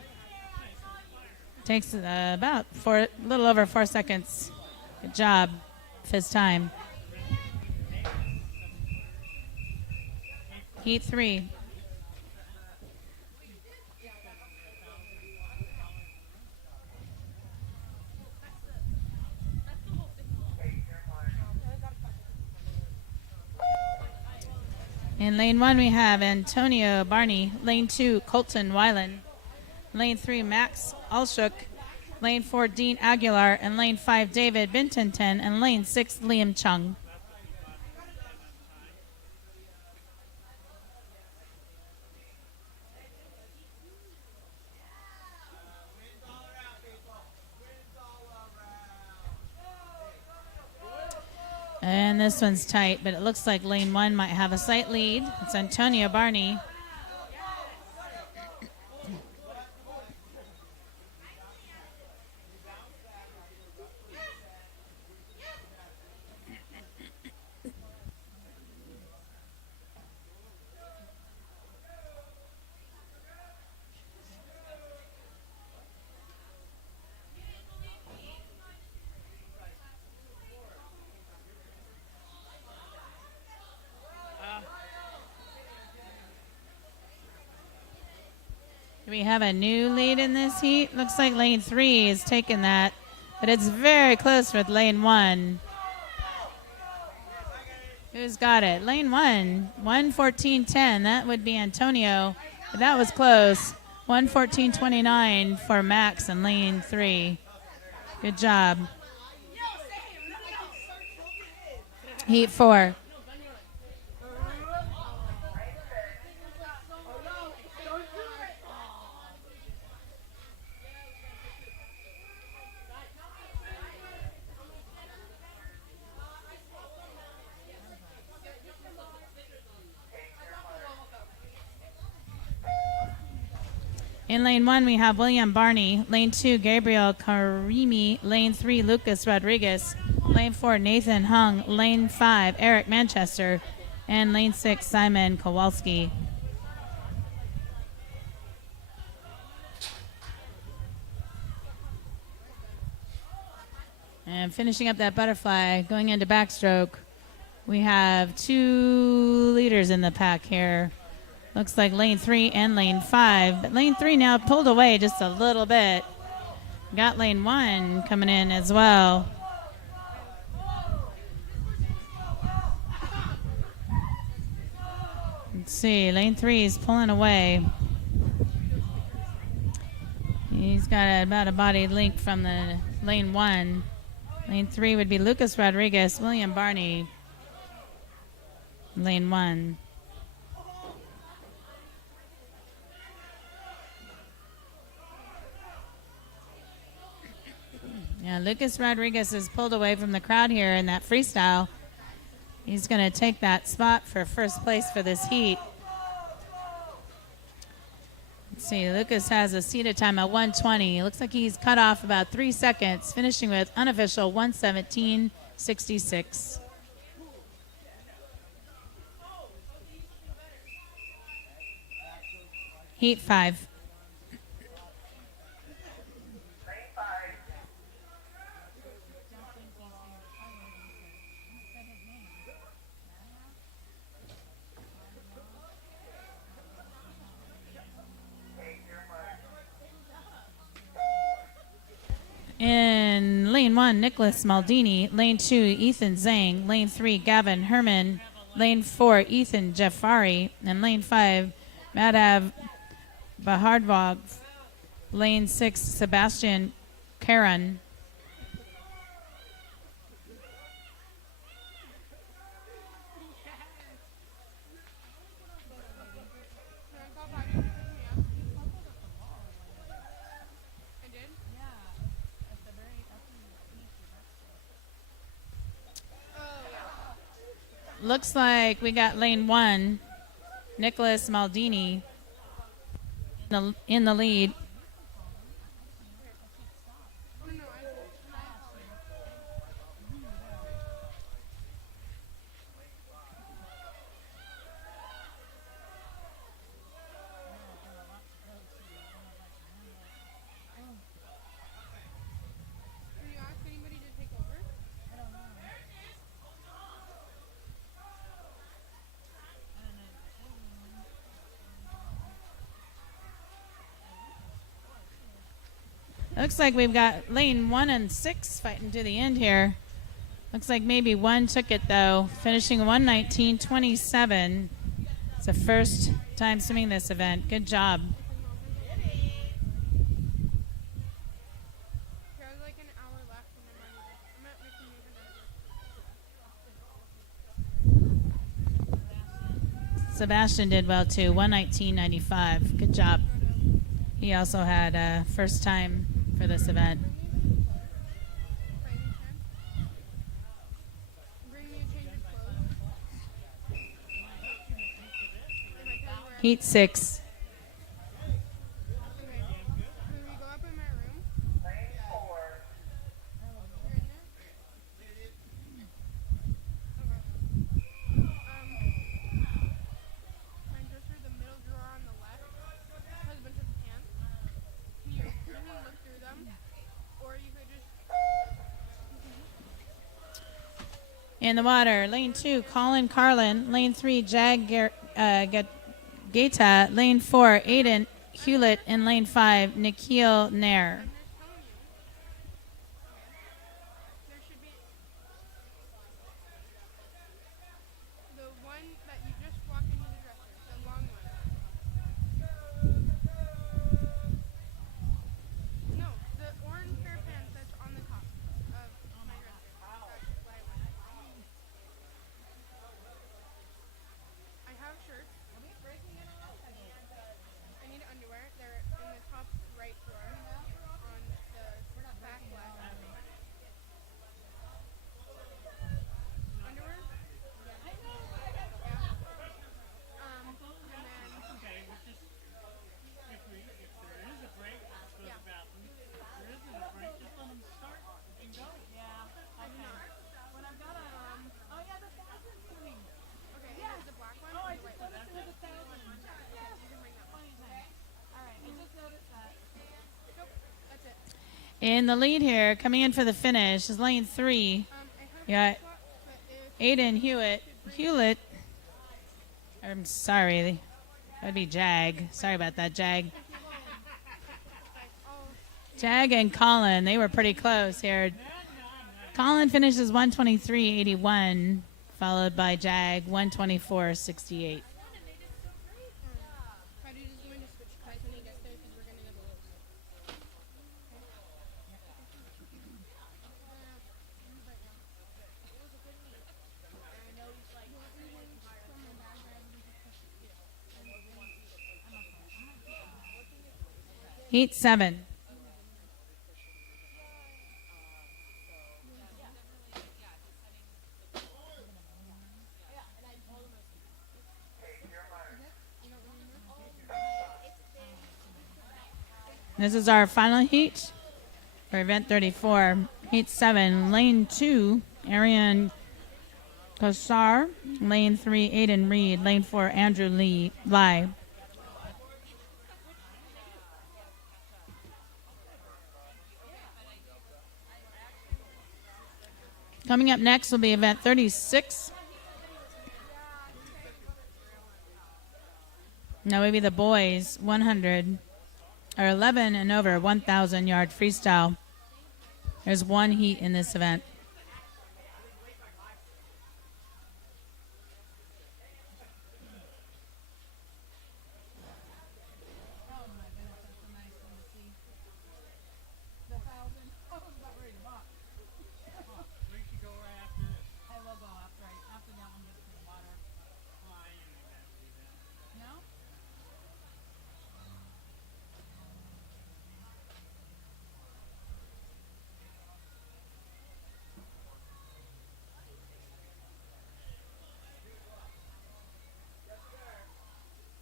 Takes about a little over 4 seconds. Good job of his time. Heat 3. In lane 1, we have Antonio Barney. Lane 2, Colton Weiland. Lane 3, Max Alshuk. Lane 4, Dean Aguilar. And lane 5, David Bintenten. And lane 6, Liam Chung. And this one's tight, but it looks like lane 1 might have a slight lead. It's Antonio Barney. We have a new lead in this heat. Looks like lane 3 is taking that, but it's very close with lane 1. Who's got it? Lane 1, 1:14:10. That would be Antonio, but that was close. 1:14:29 for Max in lane 3. Good job. Heat 4. In lane 1, we have William Barney. Lane 2, Gabriel Karimi. Lane 3, Lucas Rodriguez. Lane 4, Nathan Hung. Lane 5, Eric Manchester. And lane 6, Simon Kowalski. And finishing up that butterfly, going into backstroke, we have 2 leaders in the pack here. Looks like lane 3 and lane 5. But lane 3 now pulled away just a little bit. Got lane 1 coming in as well. Let's see, lane 3 is pulling away. He's got about a body link from the lane 1. Lane 3 would be Lucas Rodriguez, William Barney. Lane 1. Yeah, Lucas Rodriguez is pulled away from the crowd here in that freestyle. He's going to take that spot for first place for this heat. Let's see, Lucas has a seated time at 1:20. Looks like he's cut off about 3 seconds, finishing with unofficial 1:17:66. Heat 5. lane 1, Nicholas Maldini. Lane 2, Ethan Zhang. Lane 3, Gavin Herman. Lane 4, Ethan Jafari. And lane 5, Madhav Bahardvog. Lane 6, Sebastian Karan. Looks like we got lane 1, Nicholas Maldini in the lead. Looks like we've got lane 1 and 6 fighting to the end here. Looks like maybe 1 took it, though, finishing 1:19.27. It's the first time swimming this event. Good job. Sebastian did well, too, 1:19.95. Good job. He also had a first time for this event. Heat 6. In the water, lane 2, Colin Carlin. Lane 3, Jag Gaeta. Lane 4, Aiden Hewlett. And lane 5, Nikhil Nair. In the lead here, coming in for the finish, is lane 3. You got Aiden Hewlett. I'm sorry, that'd be Jag. Sorry about that, Jag. Jag and Colin, they were pretty close here. Colin finishes 1:23.81, followed by Jag 1:24.68. Heat 7. This is our final heat for event 34. Heat 7, lane 2, Ariane Kossar. Lane 3, Aiden Reed. Lane 4, Andrew Lai. Coming up next will be event 36. Now maybe the boys 100 or 11 and over 1,000 yard freestyle. There's one heat in this event. Oh my goodness, that's a nice one to see. The 1,000. I was about ready to box. We should go right after this. I will go after that one gets to the water. Well, I didn't even have to do that. No?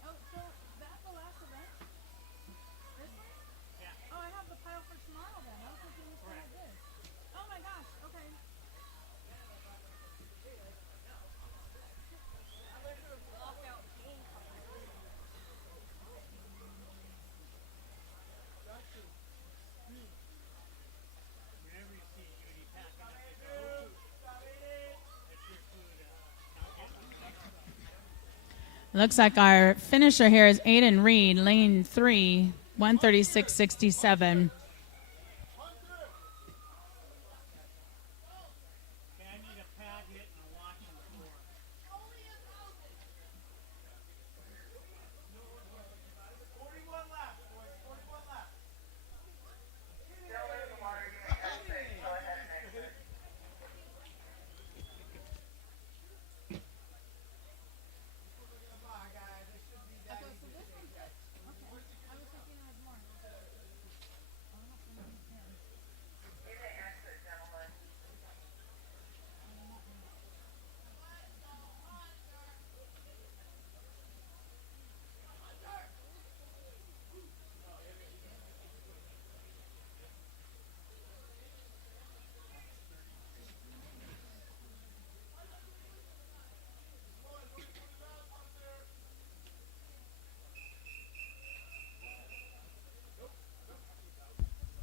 Oh, so that's the last event? This one? Yeah. Oh, I have the pile for tomorrow then. I was thinking we still had this. Oh my gosh, okay. Whenever you see Judy packing up the go, it's your food. Not getting Looks like our finisher here is Aiden Reed, lane 3, 136.67. Okay, I need a pad hit and a watch on the floor. 41 laps, boys. 41 laps. Still in the water, you may have space. Go ahead and exit. Come on, guys. It shouldn't be that easy to take that. I was thinking it was more. You may exit, gentlemen.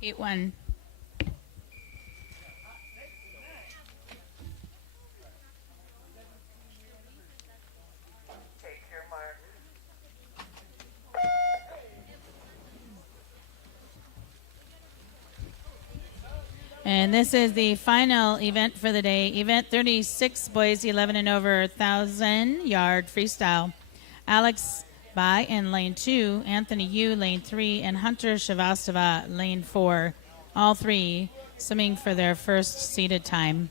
Heat 1. Take your mark. And this is the final event for the day. Event 36, boys 11 and over, 1,000-yard freestyle. Alex Bai in lane 2, Anthony Yu lane 3, and Hunter Shavastava lane 4. All three swimming for their first seated time.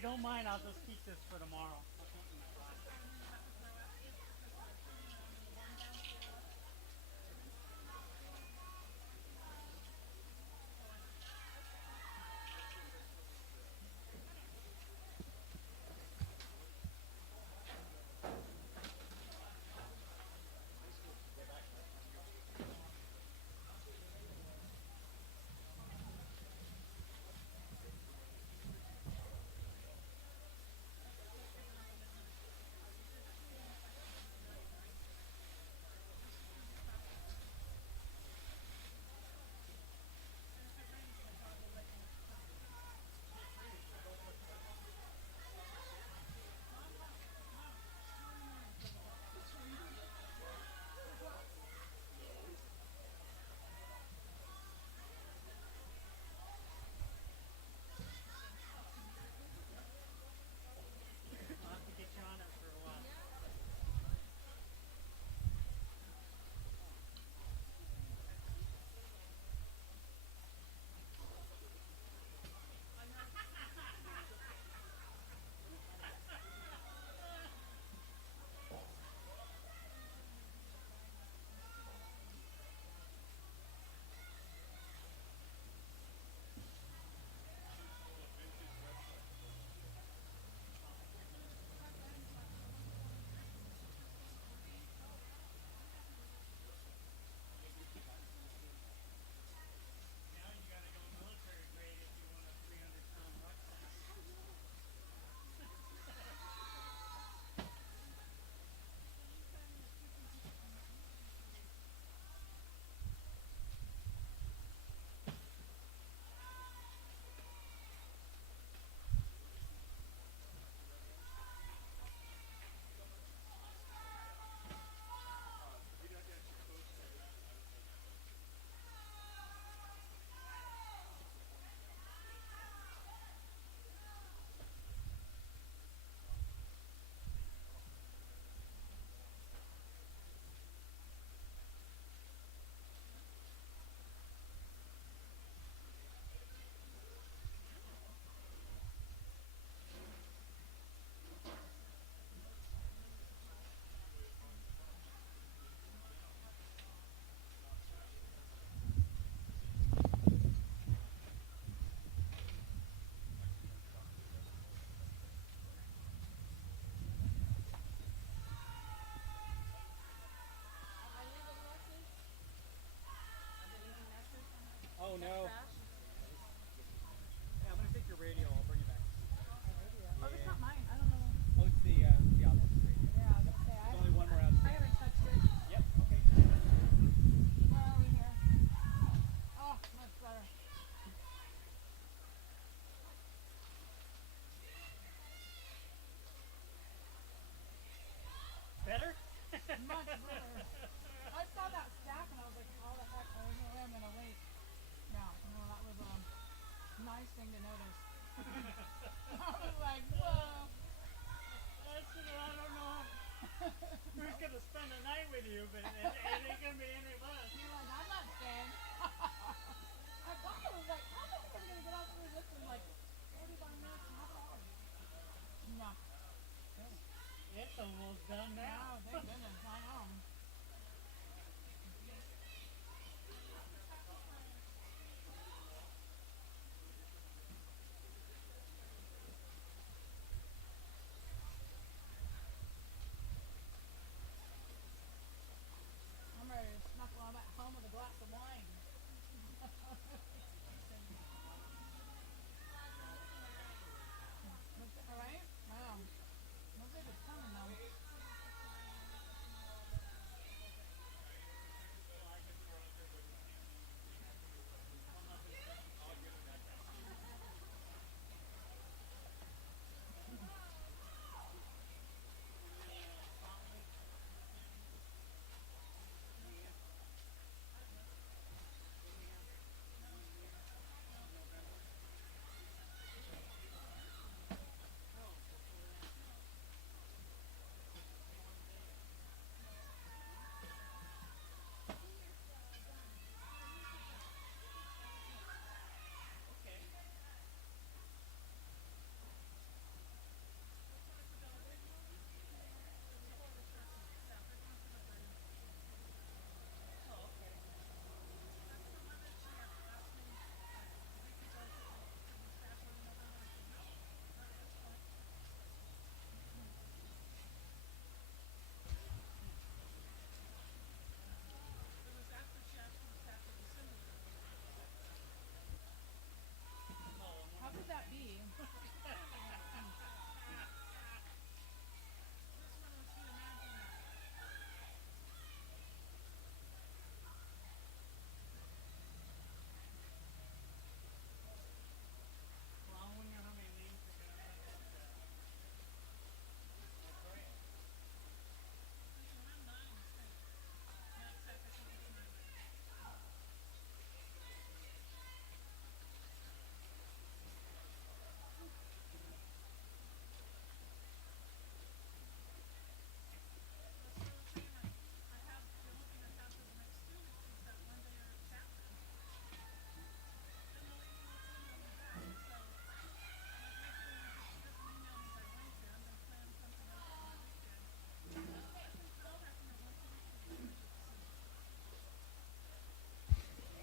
you don't mind, I'll just keep this for tomorrow. I'll put it in my box.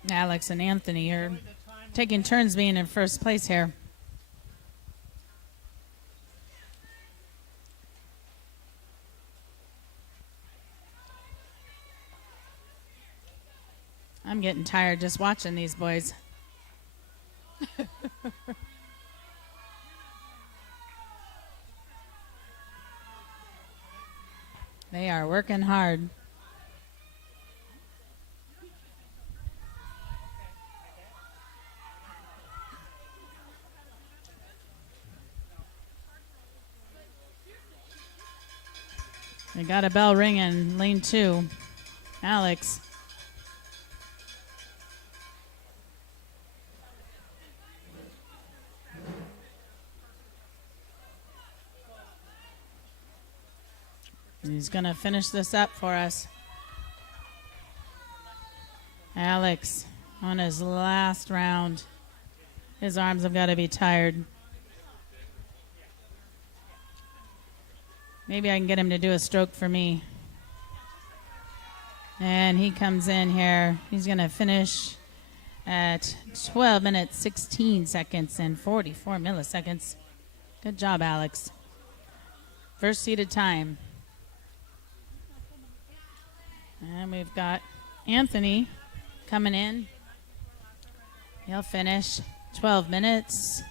Alex and Anthony are taking turns being in first place here. I'm getting tired just watching these boys. They are working hard. They got a bell ringing, lane 2. Alex. He's going to finish this up for us. Alex on his last round. His arms have got to be tired. Maybe I can get him to do a stroke for me. And he comes in here. He's going to finish at 12 minutes, 16 seconds, and 44 milliseconds. Good job, Alex. First seated time. And we've got Anthony coming in. He'll finish 12 minutes.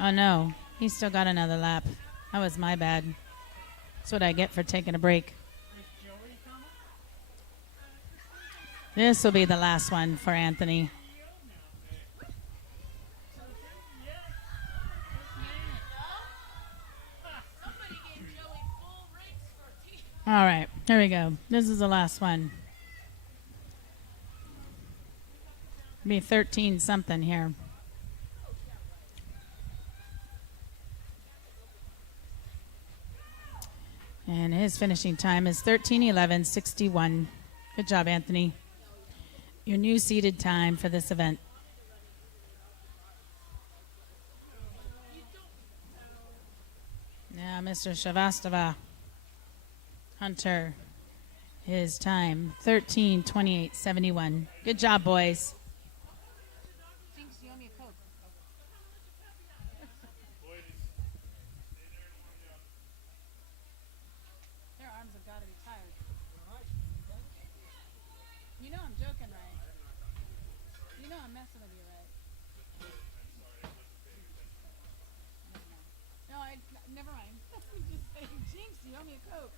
Oh, no. He's still got another lap. That was my bad. That's what I get for taking a break. This will be the last one for Anthony. All right, here we go. This is the last one. Be 13 something here. And his finishing time is 13:11:61. Good job, Anthony. Your new seated time for this event. Now, Mr. Shavastava Hunter, his time 13:28:71. Good job, boys. Their arms have got to be tired. You know I'm joking, right? You know I'm messing with you, right? No, never mind. Just saying, Jinx, you owe me a Coke.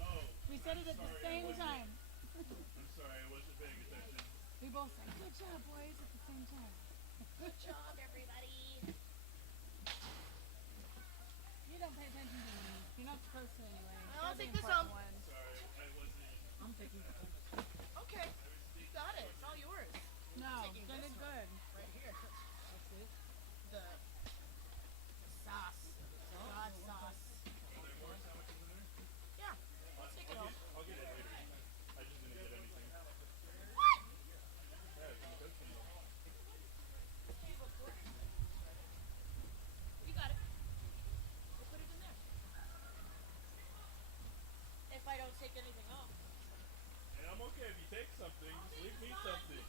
Oh, We said it at the same time. I'm sorry, I wasn't paying attention. We both said, good job, boys, at the same time. Good job, everybody. You don't pay attention to me. You're not supposed to anyway. I'll You're the take this important home. one. Sorry, I wasn't. I'm taking the home. Okay, you got it. It's all yours. No, Taking good this and one. good. Right here. Let's see. The sauce. God sauce. Yeah, let's take it home. I'll get it later. I just didn't get anything. What? Yeah, it's in the Coke can. You got it. We'll put it in there. If I don't take anything home. And I'm okay if you take something. Just leave me something.